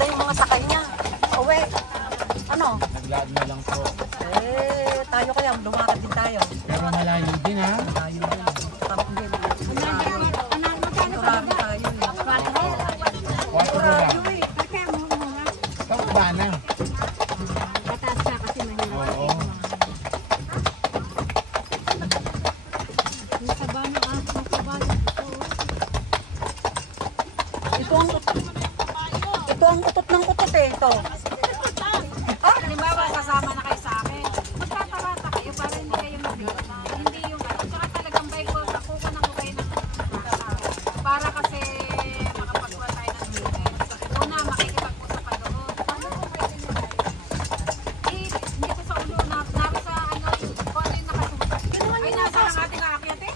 maganda yung mga sakay niya. Uwi. Ano? Naglaan na lang po. Tayo kaya, lumakad din tayo. Pero malayo din ha. Tayo din. Hindi. Marami tayo. Ikaw ba na? Mataas ka kasi mahirap. Oo. Ito ang utot ng utot eh. Ito. Halimbawa, sasama na kayo sa akin. Magtatarata kayo para hindi kayo mabigat. Hindi yung ano. Tsaka talagang bike ko, nakuha na ko kayo ng para kasi makapagawa tayo ng meeting. Una, makikipag-usap ka doon. Paano kung pwede nyo tayo? Hindi ko sa ulo na, nasa ano, kung ano yung nakasulat. Ay, nasa ang ating aakyat eh.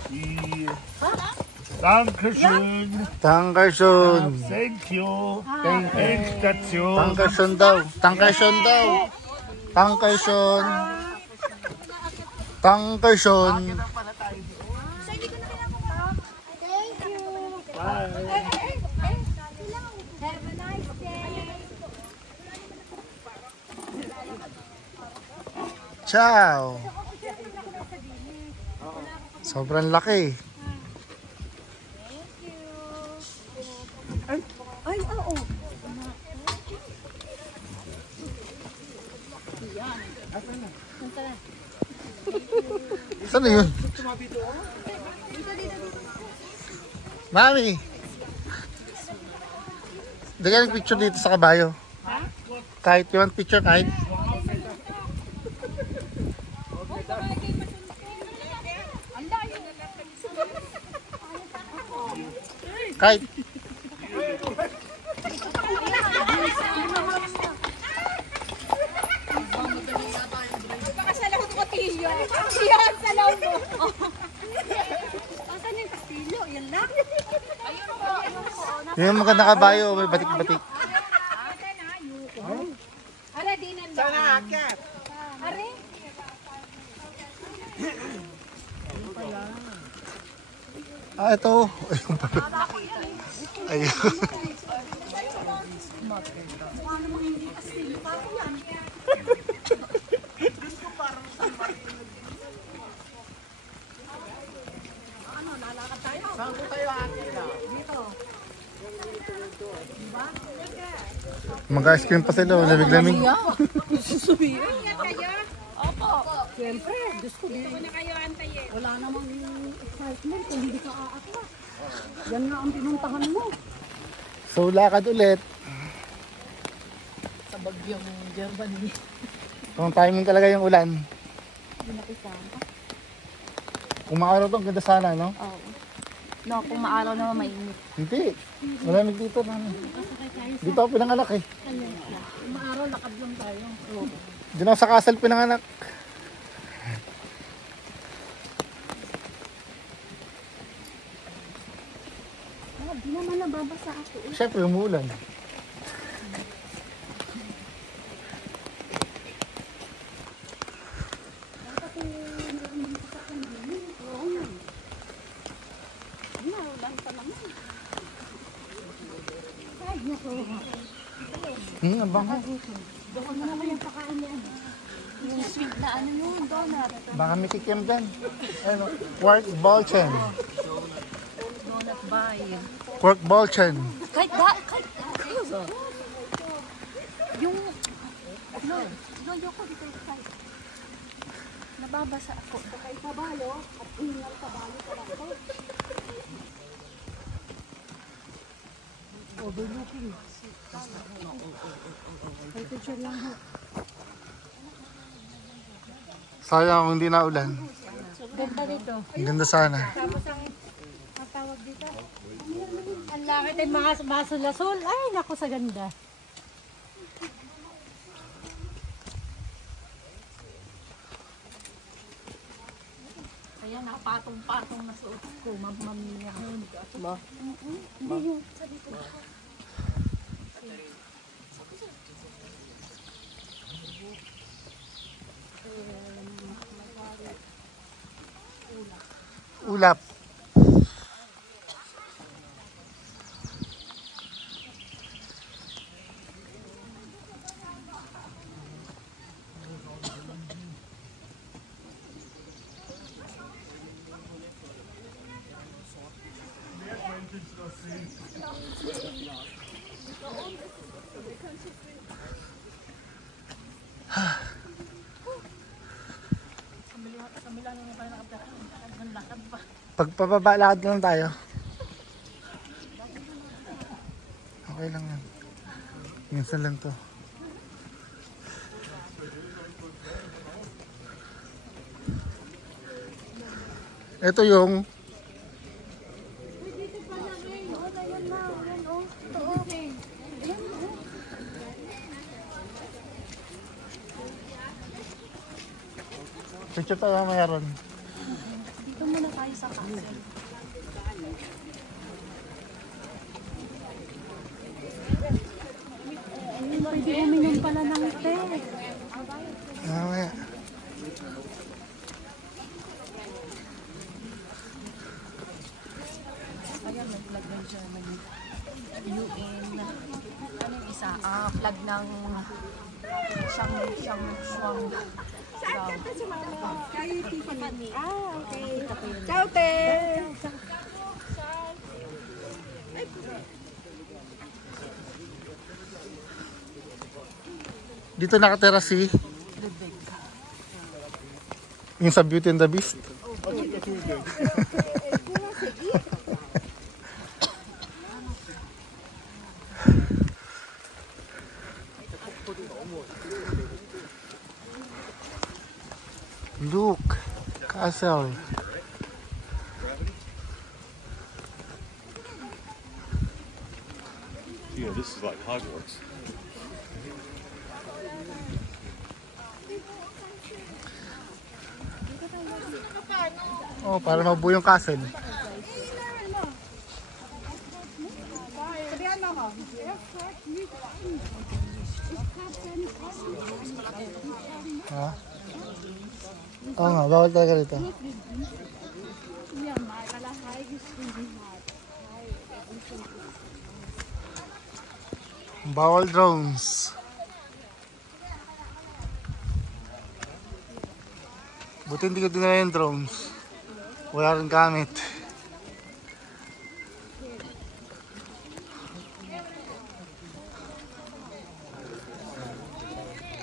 Dankeschön. Tangkarson. Thank you. Thank you. Endstation. Tangkarson daw. Tangkarson daw. Tangkarson. Tangkarson. Ciao. Sobrang laki. Ay, oo. Saan na yun? Mami! Dagan ng picture dito sa kabayo. Kahit you want picture, kahit. Kahit. Yan, sa loob mo. Asan yung kastilyo? Yan lang. Ayun po, ayun po. Yung maganda kabayo, may batik-batik. Ara, di nanda. Sana akyat. Are? Ito. Ayun pala. Ayun. Mag-ice cream pa sila, lamig-lamig. Siyempre, Diyos ko din. Wala namang excitement kung hindi ka aakyat. Yan nga ang pinuntahan mo. So, lakad ulit. Sa bagyong Germany. Kung timing talaga yung ulan. Kung maaraw to, ang ganda sana, no? Oo. No, kung maaraw naman mainit. Hindi. Malamig dito. Dito ako pinanganak eh. Kung maaraw, lakad lang tayo. Diyan ako sa kasal pinanganak. Di naman nababasa ako. Siyempre, umuulan. Ang bango. Yung sweet na ano yun, donut. Baka may kikiam dyan. Ano? Pork Bolchen. Donut by. Pork Bolchen. Kahit yung, no, yoko dito kahit. Nababasa ako. Kahit kabalo, at ingal kabalo ka lang ko. Overlooking. May picture lang ho. Sayang kung hindi na ulan. Ganda dito. Ang ganda sana. Tapos ang tawag dito. Ang langit ay mga baso-lasol. Ay, naku sa ganda. Kaya nakapatong-patong na suot ko. Mamamiya. Hindi yung sa dito. Ulap. Pagpababa, lakad lang tayo. Okay lang yan. Minsan lang to. Ito yung picture tayo mayroon. Dito muna tayo sa castle. Pwede uminom pala ng te. Mamaya. Ayan, may flag ng Germany. UN. Ano yung isa? Flag ng Shuang. Ciao, te! Dito nakatira si yung sa Beauty and the Beast. Look, castle. Yeah, this is like Hogwarts. Oh, para mabuo yung castle. Ha? Oo nga, bawal talaga rito. Bawal drones. Buti hindi ko dinala yung drones. Wala rin gamit.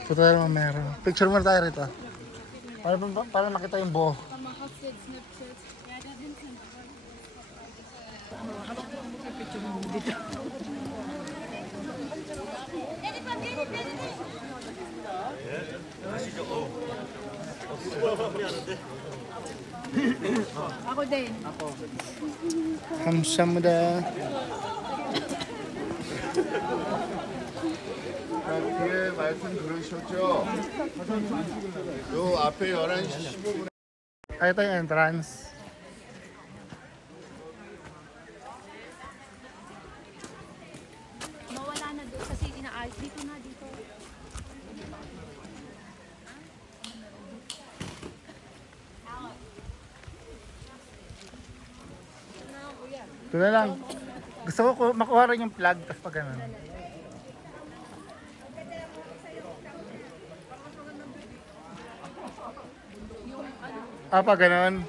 Ito tayo naman meron. Picture muna tayo rito. Para makita yung buo. Ako din. 감사합니다. 뒤에 말씀 들으셨죠? 요 앞에 11시 15분에 Ito yung entrance. Mawala na doon kasi inaayos. Dito na, dito. Ito na lang. Gusto ko makuha rin yung plug. Tapos pag ganun. Pag ganun.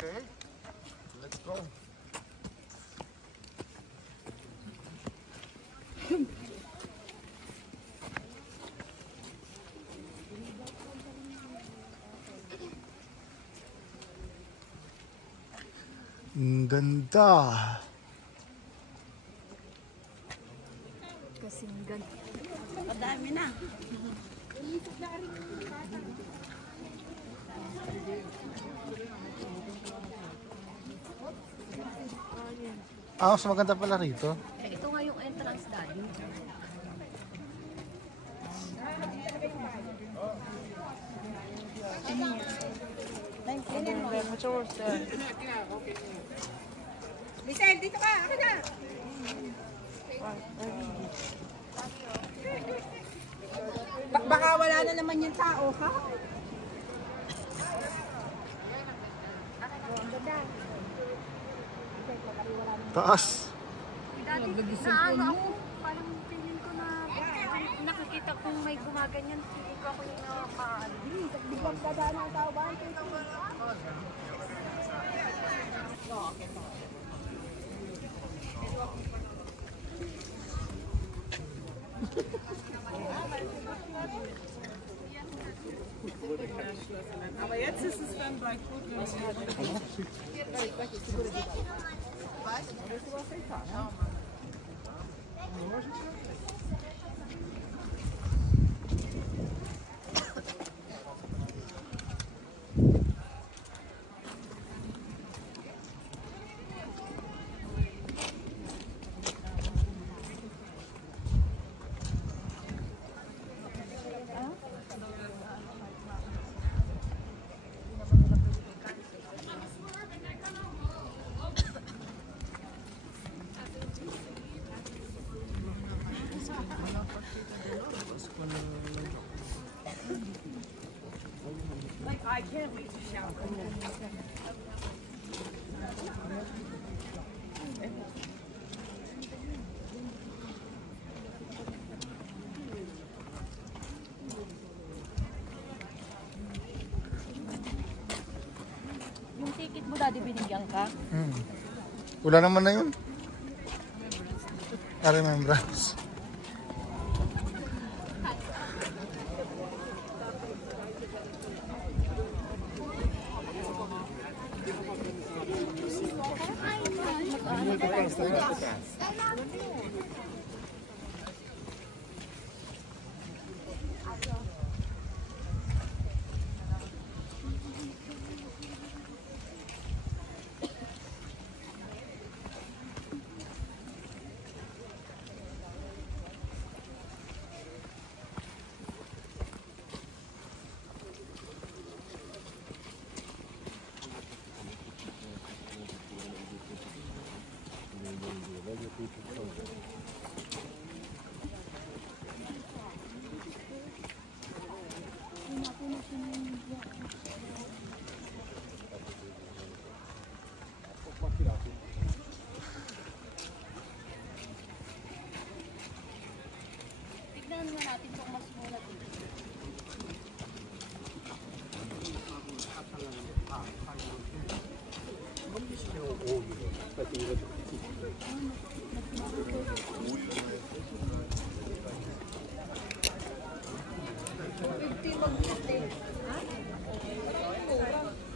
Okay, let's go. Ang ganda. Kasing ganda. Madami na. Mas maganda pala rito. Ito nga yung entrance, Daddy. What's yours there? Lisel, dito ka! Ako na! Baka wala na naman yung tao, ha? Taas. Dati, naano ako, parang feeling ko na nakikita kong may gumaganyan, feeling ko ako yung nakakaano. Di ba dadaan ang tao ba? Aber jetzt ist es dann gleich gut, wenn es I can't wait to shower. Yung ticket mo, Daddy, binigyan ka? Wala naman na yun. Remembrance. Tignan nga natin kung mas muna dito.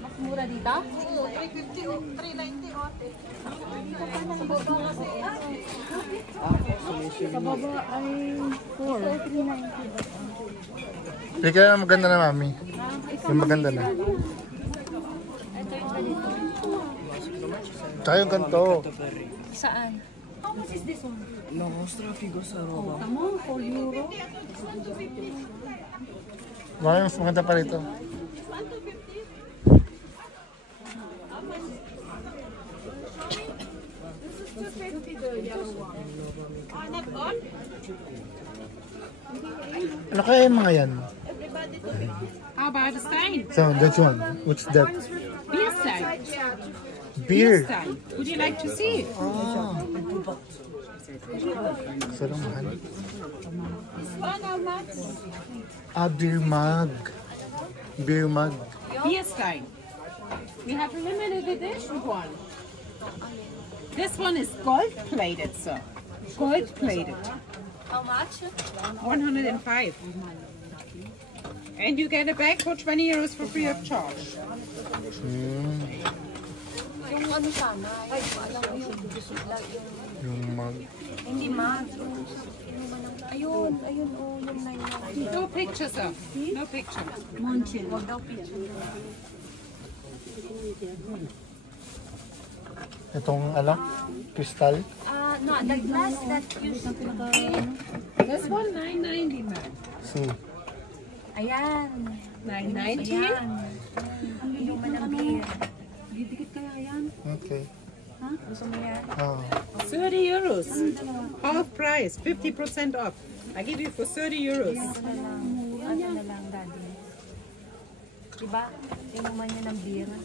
Mas mura dito? Oo, 350 o 390 ote. Sa baba ay 4. Hindi kaya maganda na, Mami. Yung maganda na. Ito yung ganito. Tsaka yung ganito. Saan? How much is this one? No, traffic sa Roma. Tamo, 4 euro. Mami, mas maganda pa rito. Ano kaya yung mga yan? How about a stein? So, that's one. What's that? Beer stein. Beer. Stein. Would you like to see it? Ah. Sarang mahal. Beer mug. Beer mug. Beer stein. We have a limited edition one. This one is gold plated, sir. Gold plated. How much? 105. And you get a bag for 20 euros for free of charge. Yung ano sana, alam mo yung Yung mug. hindi mug. Ayun, ayun oh, yung 9. No picture, sir. No picture. Monchil. Wag daw picture. Itong ano? Crystal. No, the glass that you This one, 990, man. See. Ayan. 990? Ayan. Yung malambir. Didikit kaya yan? Okay. Ha? Gusto mo yan? Oh. 30 euros. Half price, 50% off. I give you for 30 euros. Ano na lang, daddy. Diba? Inuman niya ng bira.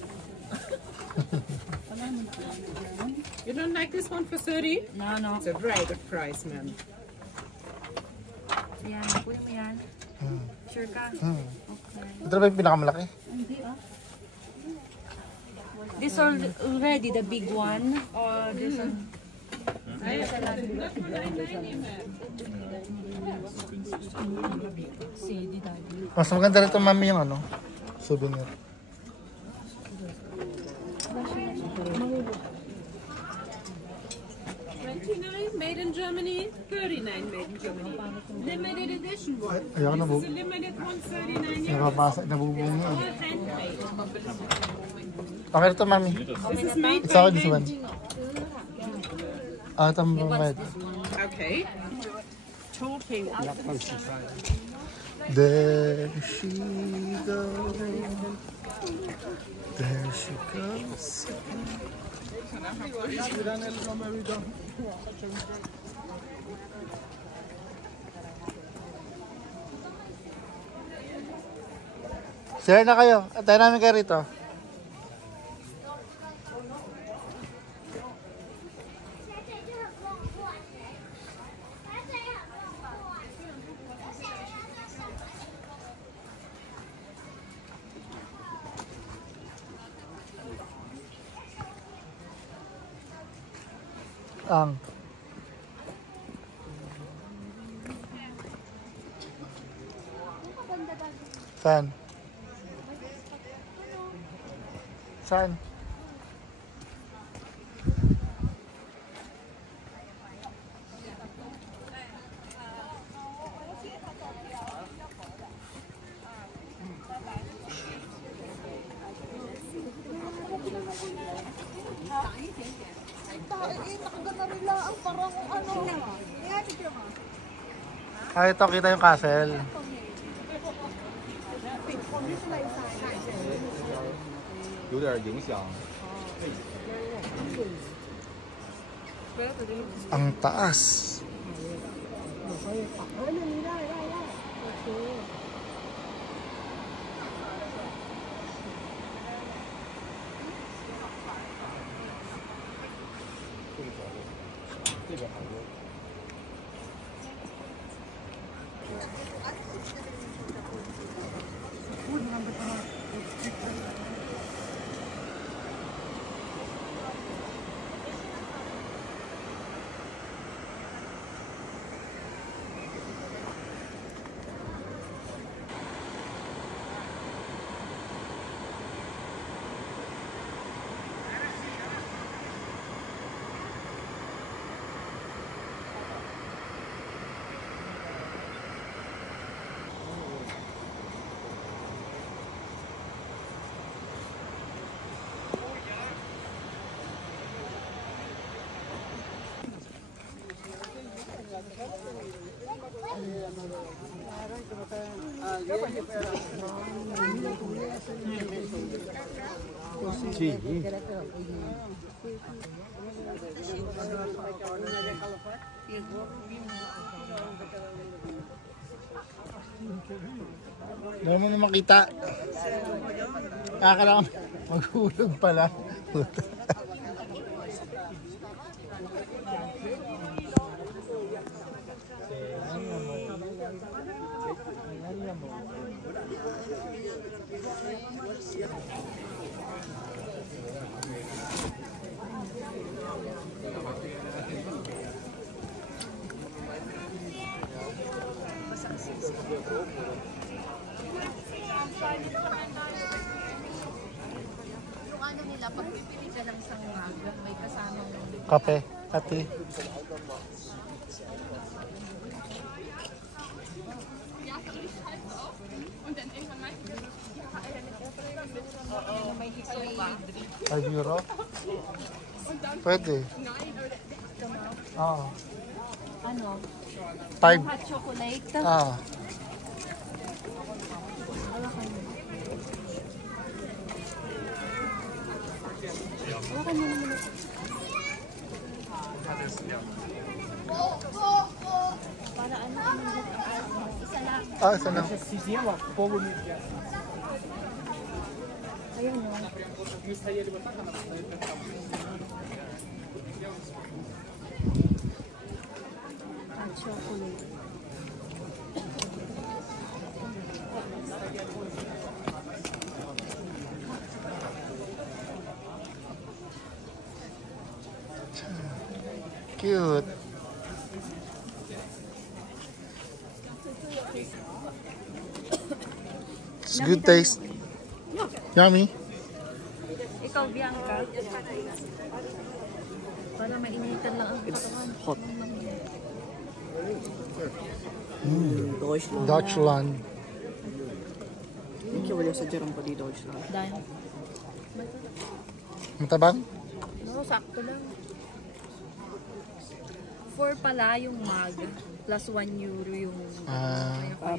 You don't like this one for 30? No. It's a very good price, ma'am. Yan, kuya mo yan. Sure ka? Okay. Ito na ba yung pinakamalaki? Hindi This already the big one or this one? Mas maganda rito mami yung ano, souvenir. Made in Germany, 39 made in Germany. Limited edition one. Ayoko na It's a limited one, 39 euros. Nakapasa, nabubungi eh. All handmade. Okay ito mami. This is made It's okay by this one. Ah, ito mo red. Okay. Talking. There she goes. There she goes. Share na kayo. Antayin namin kayo rito. Ang saan? Saan? Ah, ito kita yung castle. Ang taas. Dahil mo na makita. Kakalang maghulog pala. Yung ano nila, pag pipili ka ng sangag, may kasamang Kape, ati. may history. 5 euro? Pwede. Oo. Ano? 5. Hot chocolate. Ah. Ah, isa na. Ayun no. Hot chocolate. Cute. It's good taste. Yummy. Ikaw, Bianca. Para mainitan lang ang katawan. Hot. Deutschland. Dutchland. Ikke vil jeg så dyan på de Deutschland. Dahil. Matabang? No, sakto lang. 4 pala yung mag. Plus 1 euro yung...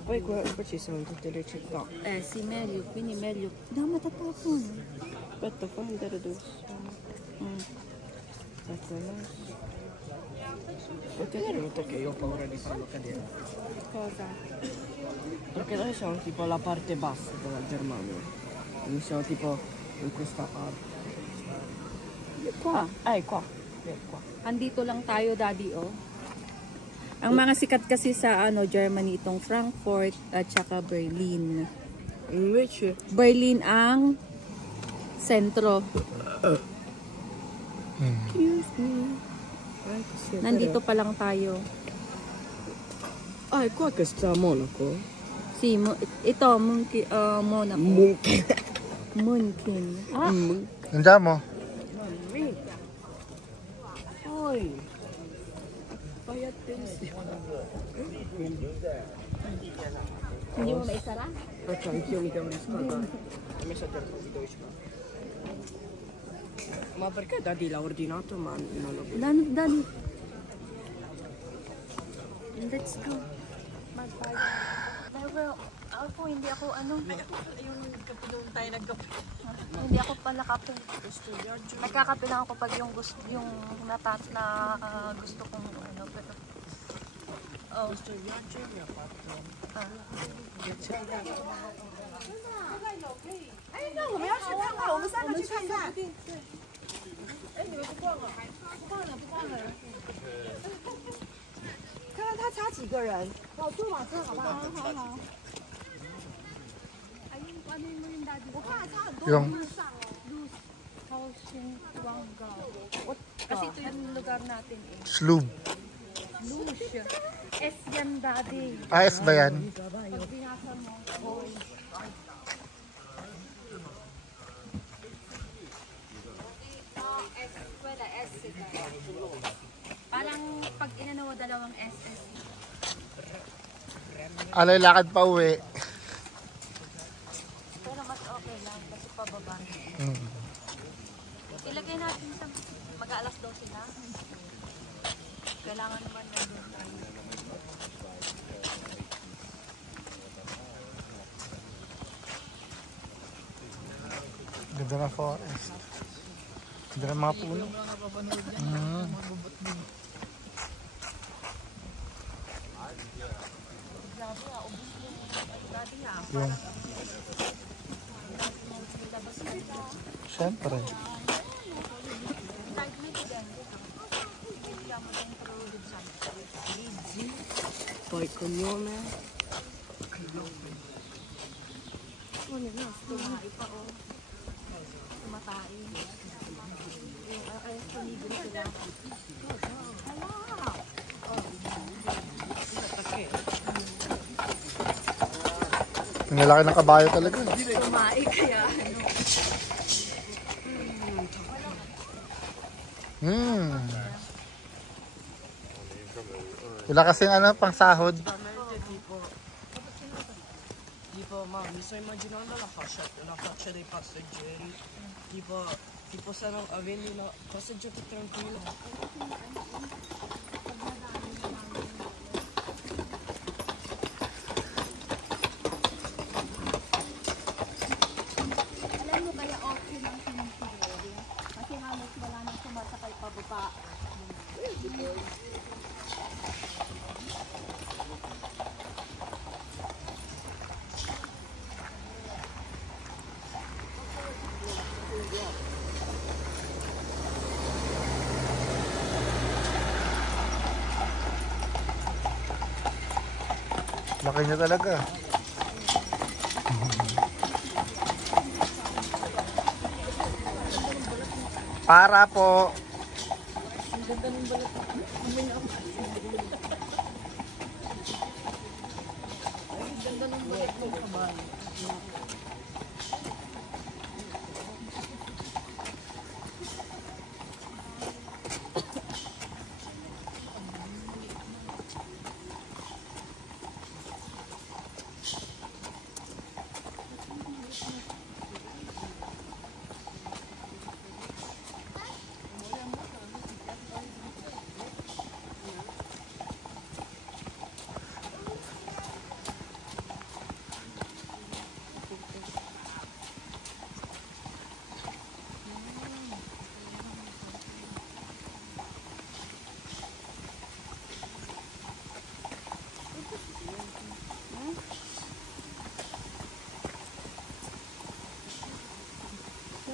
Poi qua ci sono tutte le città. Sì, meglio, quindi meglio. No, matatapon. Aspetta, fammi vedere dove sono. Puoi tenere un che io ho paura di farlo cadere. Cosa? Perché noi siamo tipo alla parte bassa della Germania. Quindi siamo tipo in questa parte. Qua. Qua. Qua. Andito lang tayo, Daddy, oh. Ang mga sikat kasi sa Germany itong Frankfurt at saka Berlin. Invece Berlin ang sentro. excuse me. Nandito pa lang tayo. È qua che sta Monaco? Si, ito, Monaco. Munkin. Ah, Nandiyan mo. Poi. Fai attenzione. hindi mo maisara? Faccio anch'io mi devo riscaldare. Ho messo a terra di Deutschland. Ma perché Daddy l'ha ordinato ma non l'ho preso? Daddy. Let's go. Pero ako, hindi ako yung kape doon tayo nagkape. Hindi ako pala kape. Nagkakape lang ako pag yung gusto, yung gusto kong pero oh. Yung Kasi ito yung lugar natin eh. sloob. Lush. S yan, Daddy. AS ba yan? Pag binasa mo, oh. Parang pag inano dalawang SS. Alay lakad pa uwi. Pero mas okay lang kasi pababa. Ilagay natin sa mag-aalas 12 na. Kailangan naman na doon tayo. Ganda ng forest. Ganda ng mga puno. Yung siyempre. Poi cognome. Tumahay pa o. Tumatay. Ay, tumigil sila. Ang lalaki ng kabayo talaga. Tumahay kaya Wala kasing pang sahod. Tipo, ma mi sto immaginando la faccia dei passeggeri. Tipo stanno avendo una passeggiata tranquilla. alam mo kaya okay lang sinusunod. Kasi halos wala nang sumasakay pababa. Laki niya talaga. Para po.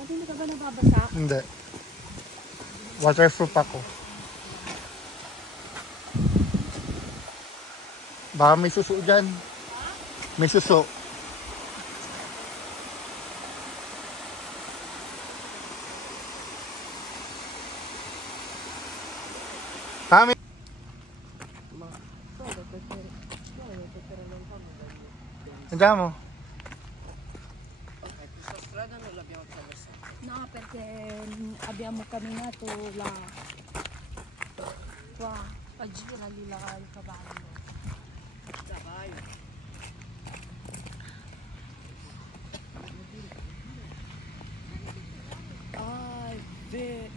Hindi ka ba nababasa? Hindi. Waterproof ako. Baka may suso dyan. May suso. Kami. Andiamo. No, perché abbiamo camminato là. Qua. Oggi era lì il cavallo.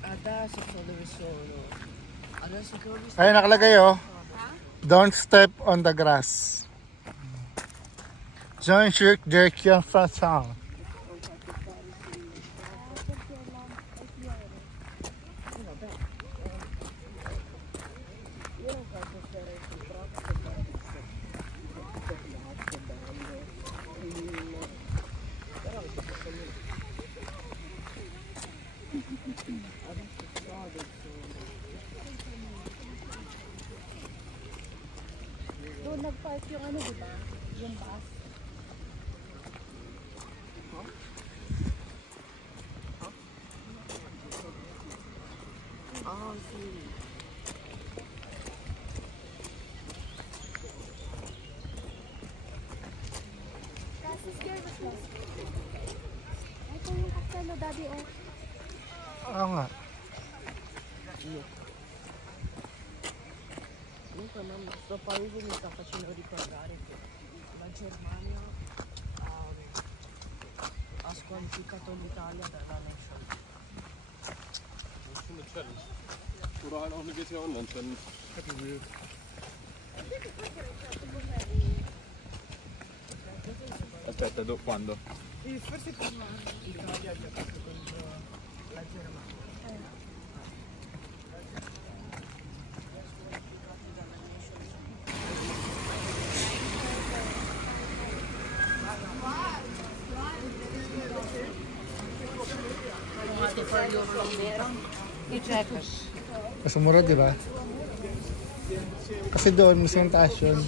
Adesso so dove sono. Adesso che ho visto. Ayun, nakalagay oh. Don't step on the grass. Jean-Jacques Direction François. Doon nag-park yung ano, di ba? Yung bus. Ah, sì. Kasi scared was lost. Ito yung kapsalo, daddy, oh. Oo nga. Comunque mamma, sto paese mi sta facendo ricordare che la Germania ha squalificato l'Italia dalla Nation. Oder halt auch eine GTA Online-Challenge. Happy Wheel. Aspetta, quando? Forse prima l'Italia ha giocato contro la Germania. Mas mura, di ba? Kasi doon, mas yung taas yun.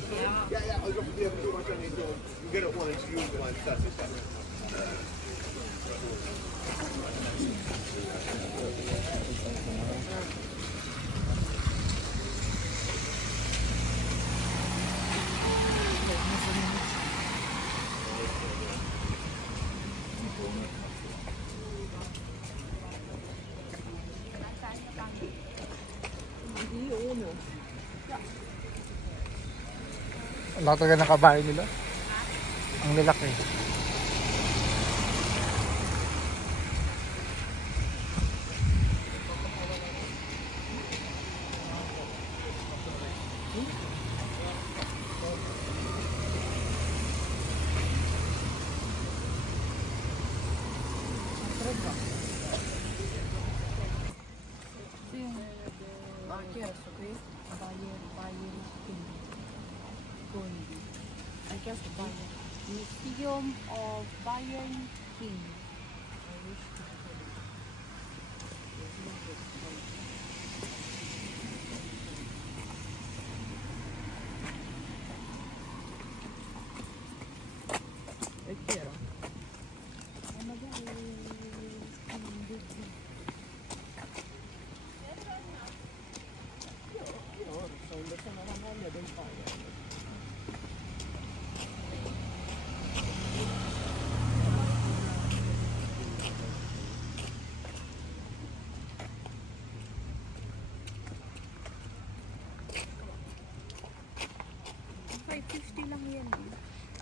Ang laki talaga ng kabahay nila. Ang lalaki. Ma ha chiesto qui? Bayern Kondi. Hai chiesto Bayern? Museum of Bayern King.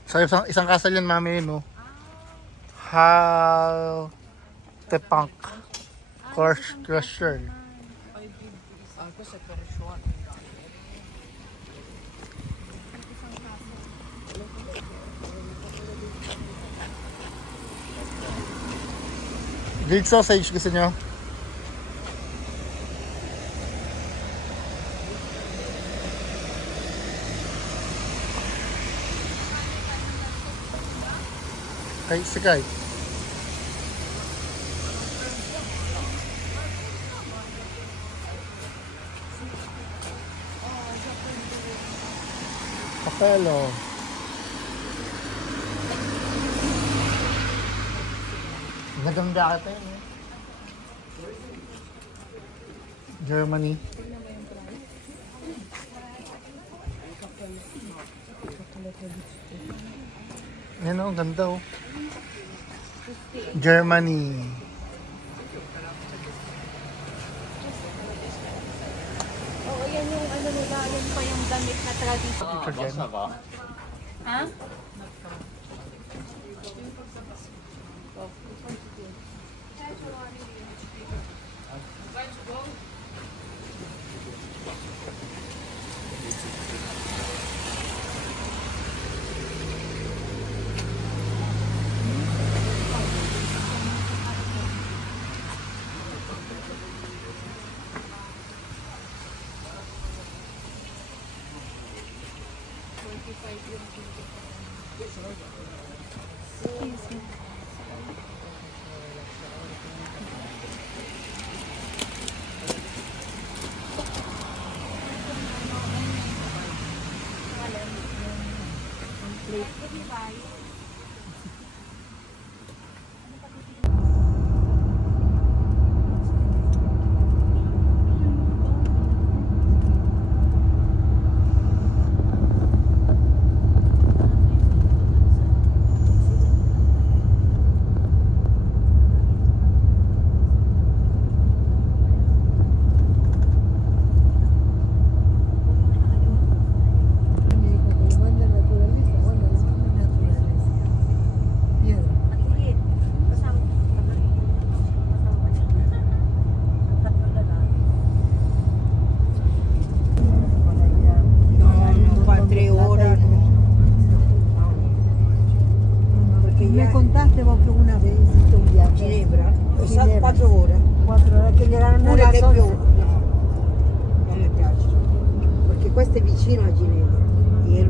Sa isang kasal yan, mami, no? Haltepanc Crusher. Greek sausage gusto nyo? Kay Sky. Kapelo. Gandang jacket eh. Germany. Yan o, ganda o. Germany. Oo, yan yung ano nila, yan pa yung damit na tradition. Ha? Me contaste vos que una vez hiciste un viaje. Ginebra, Ginebra. 4 ore. 4 ore che llegaron Pure a che las più. 11. Non mi piace. Perché questo è vicino a Ginevra. E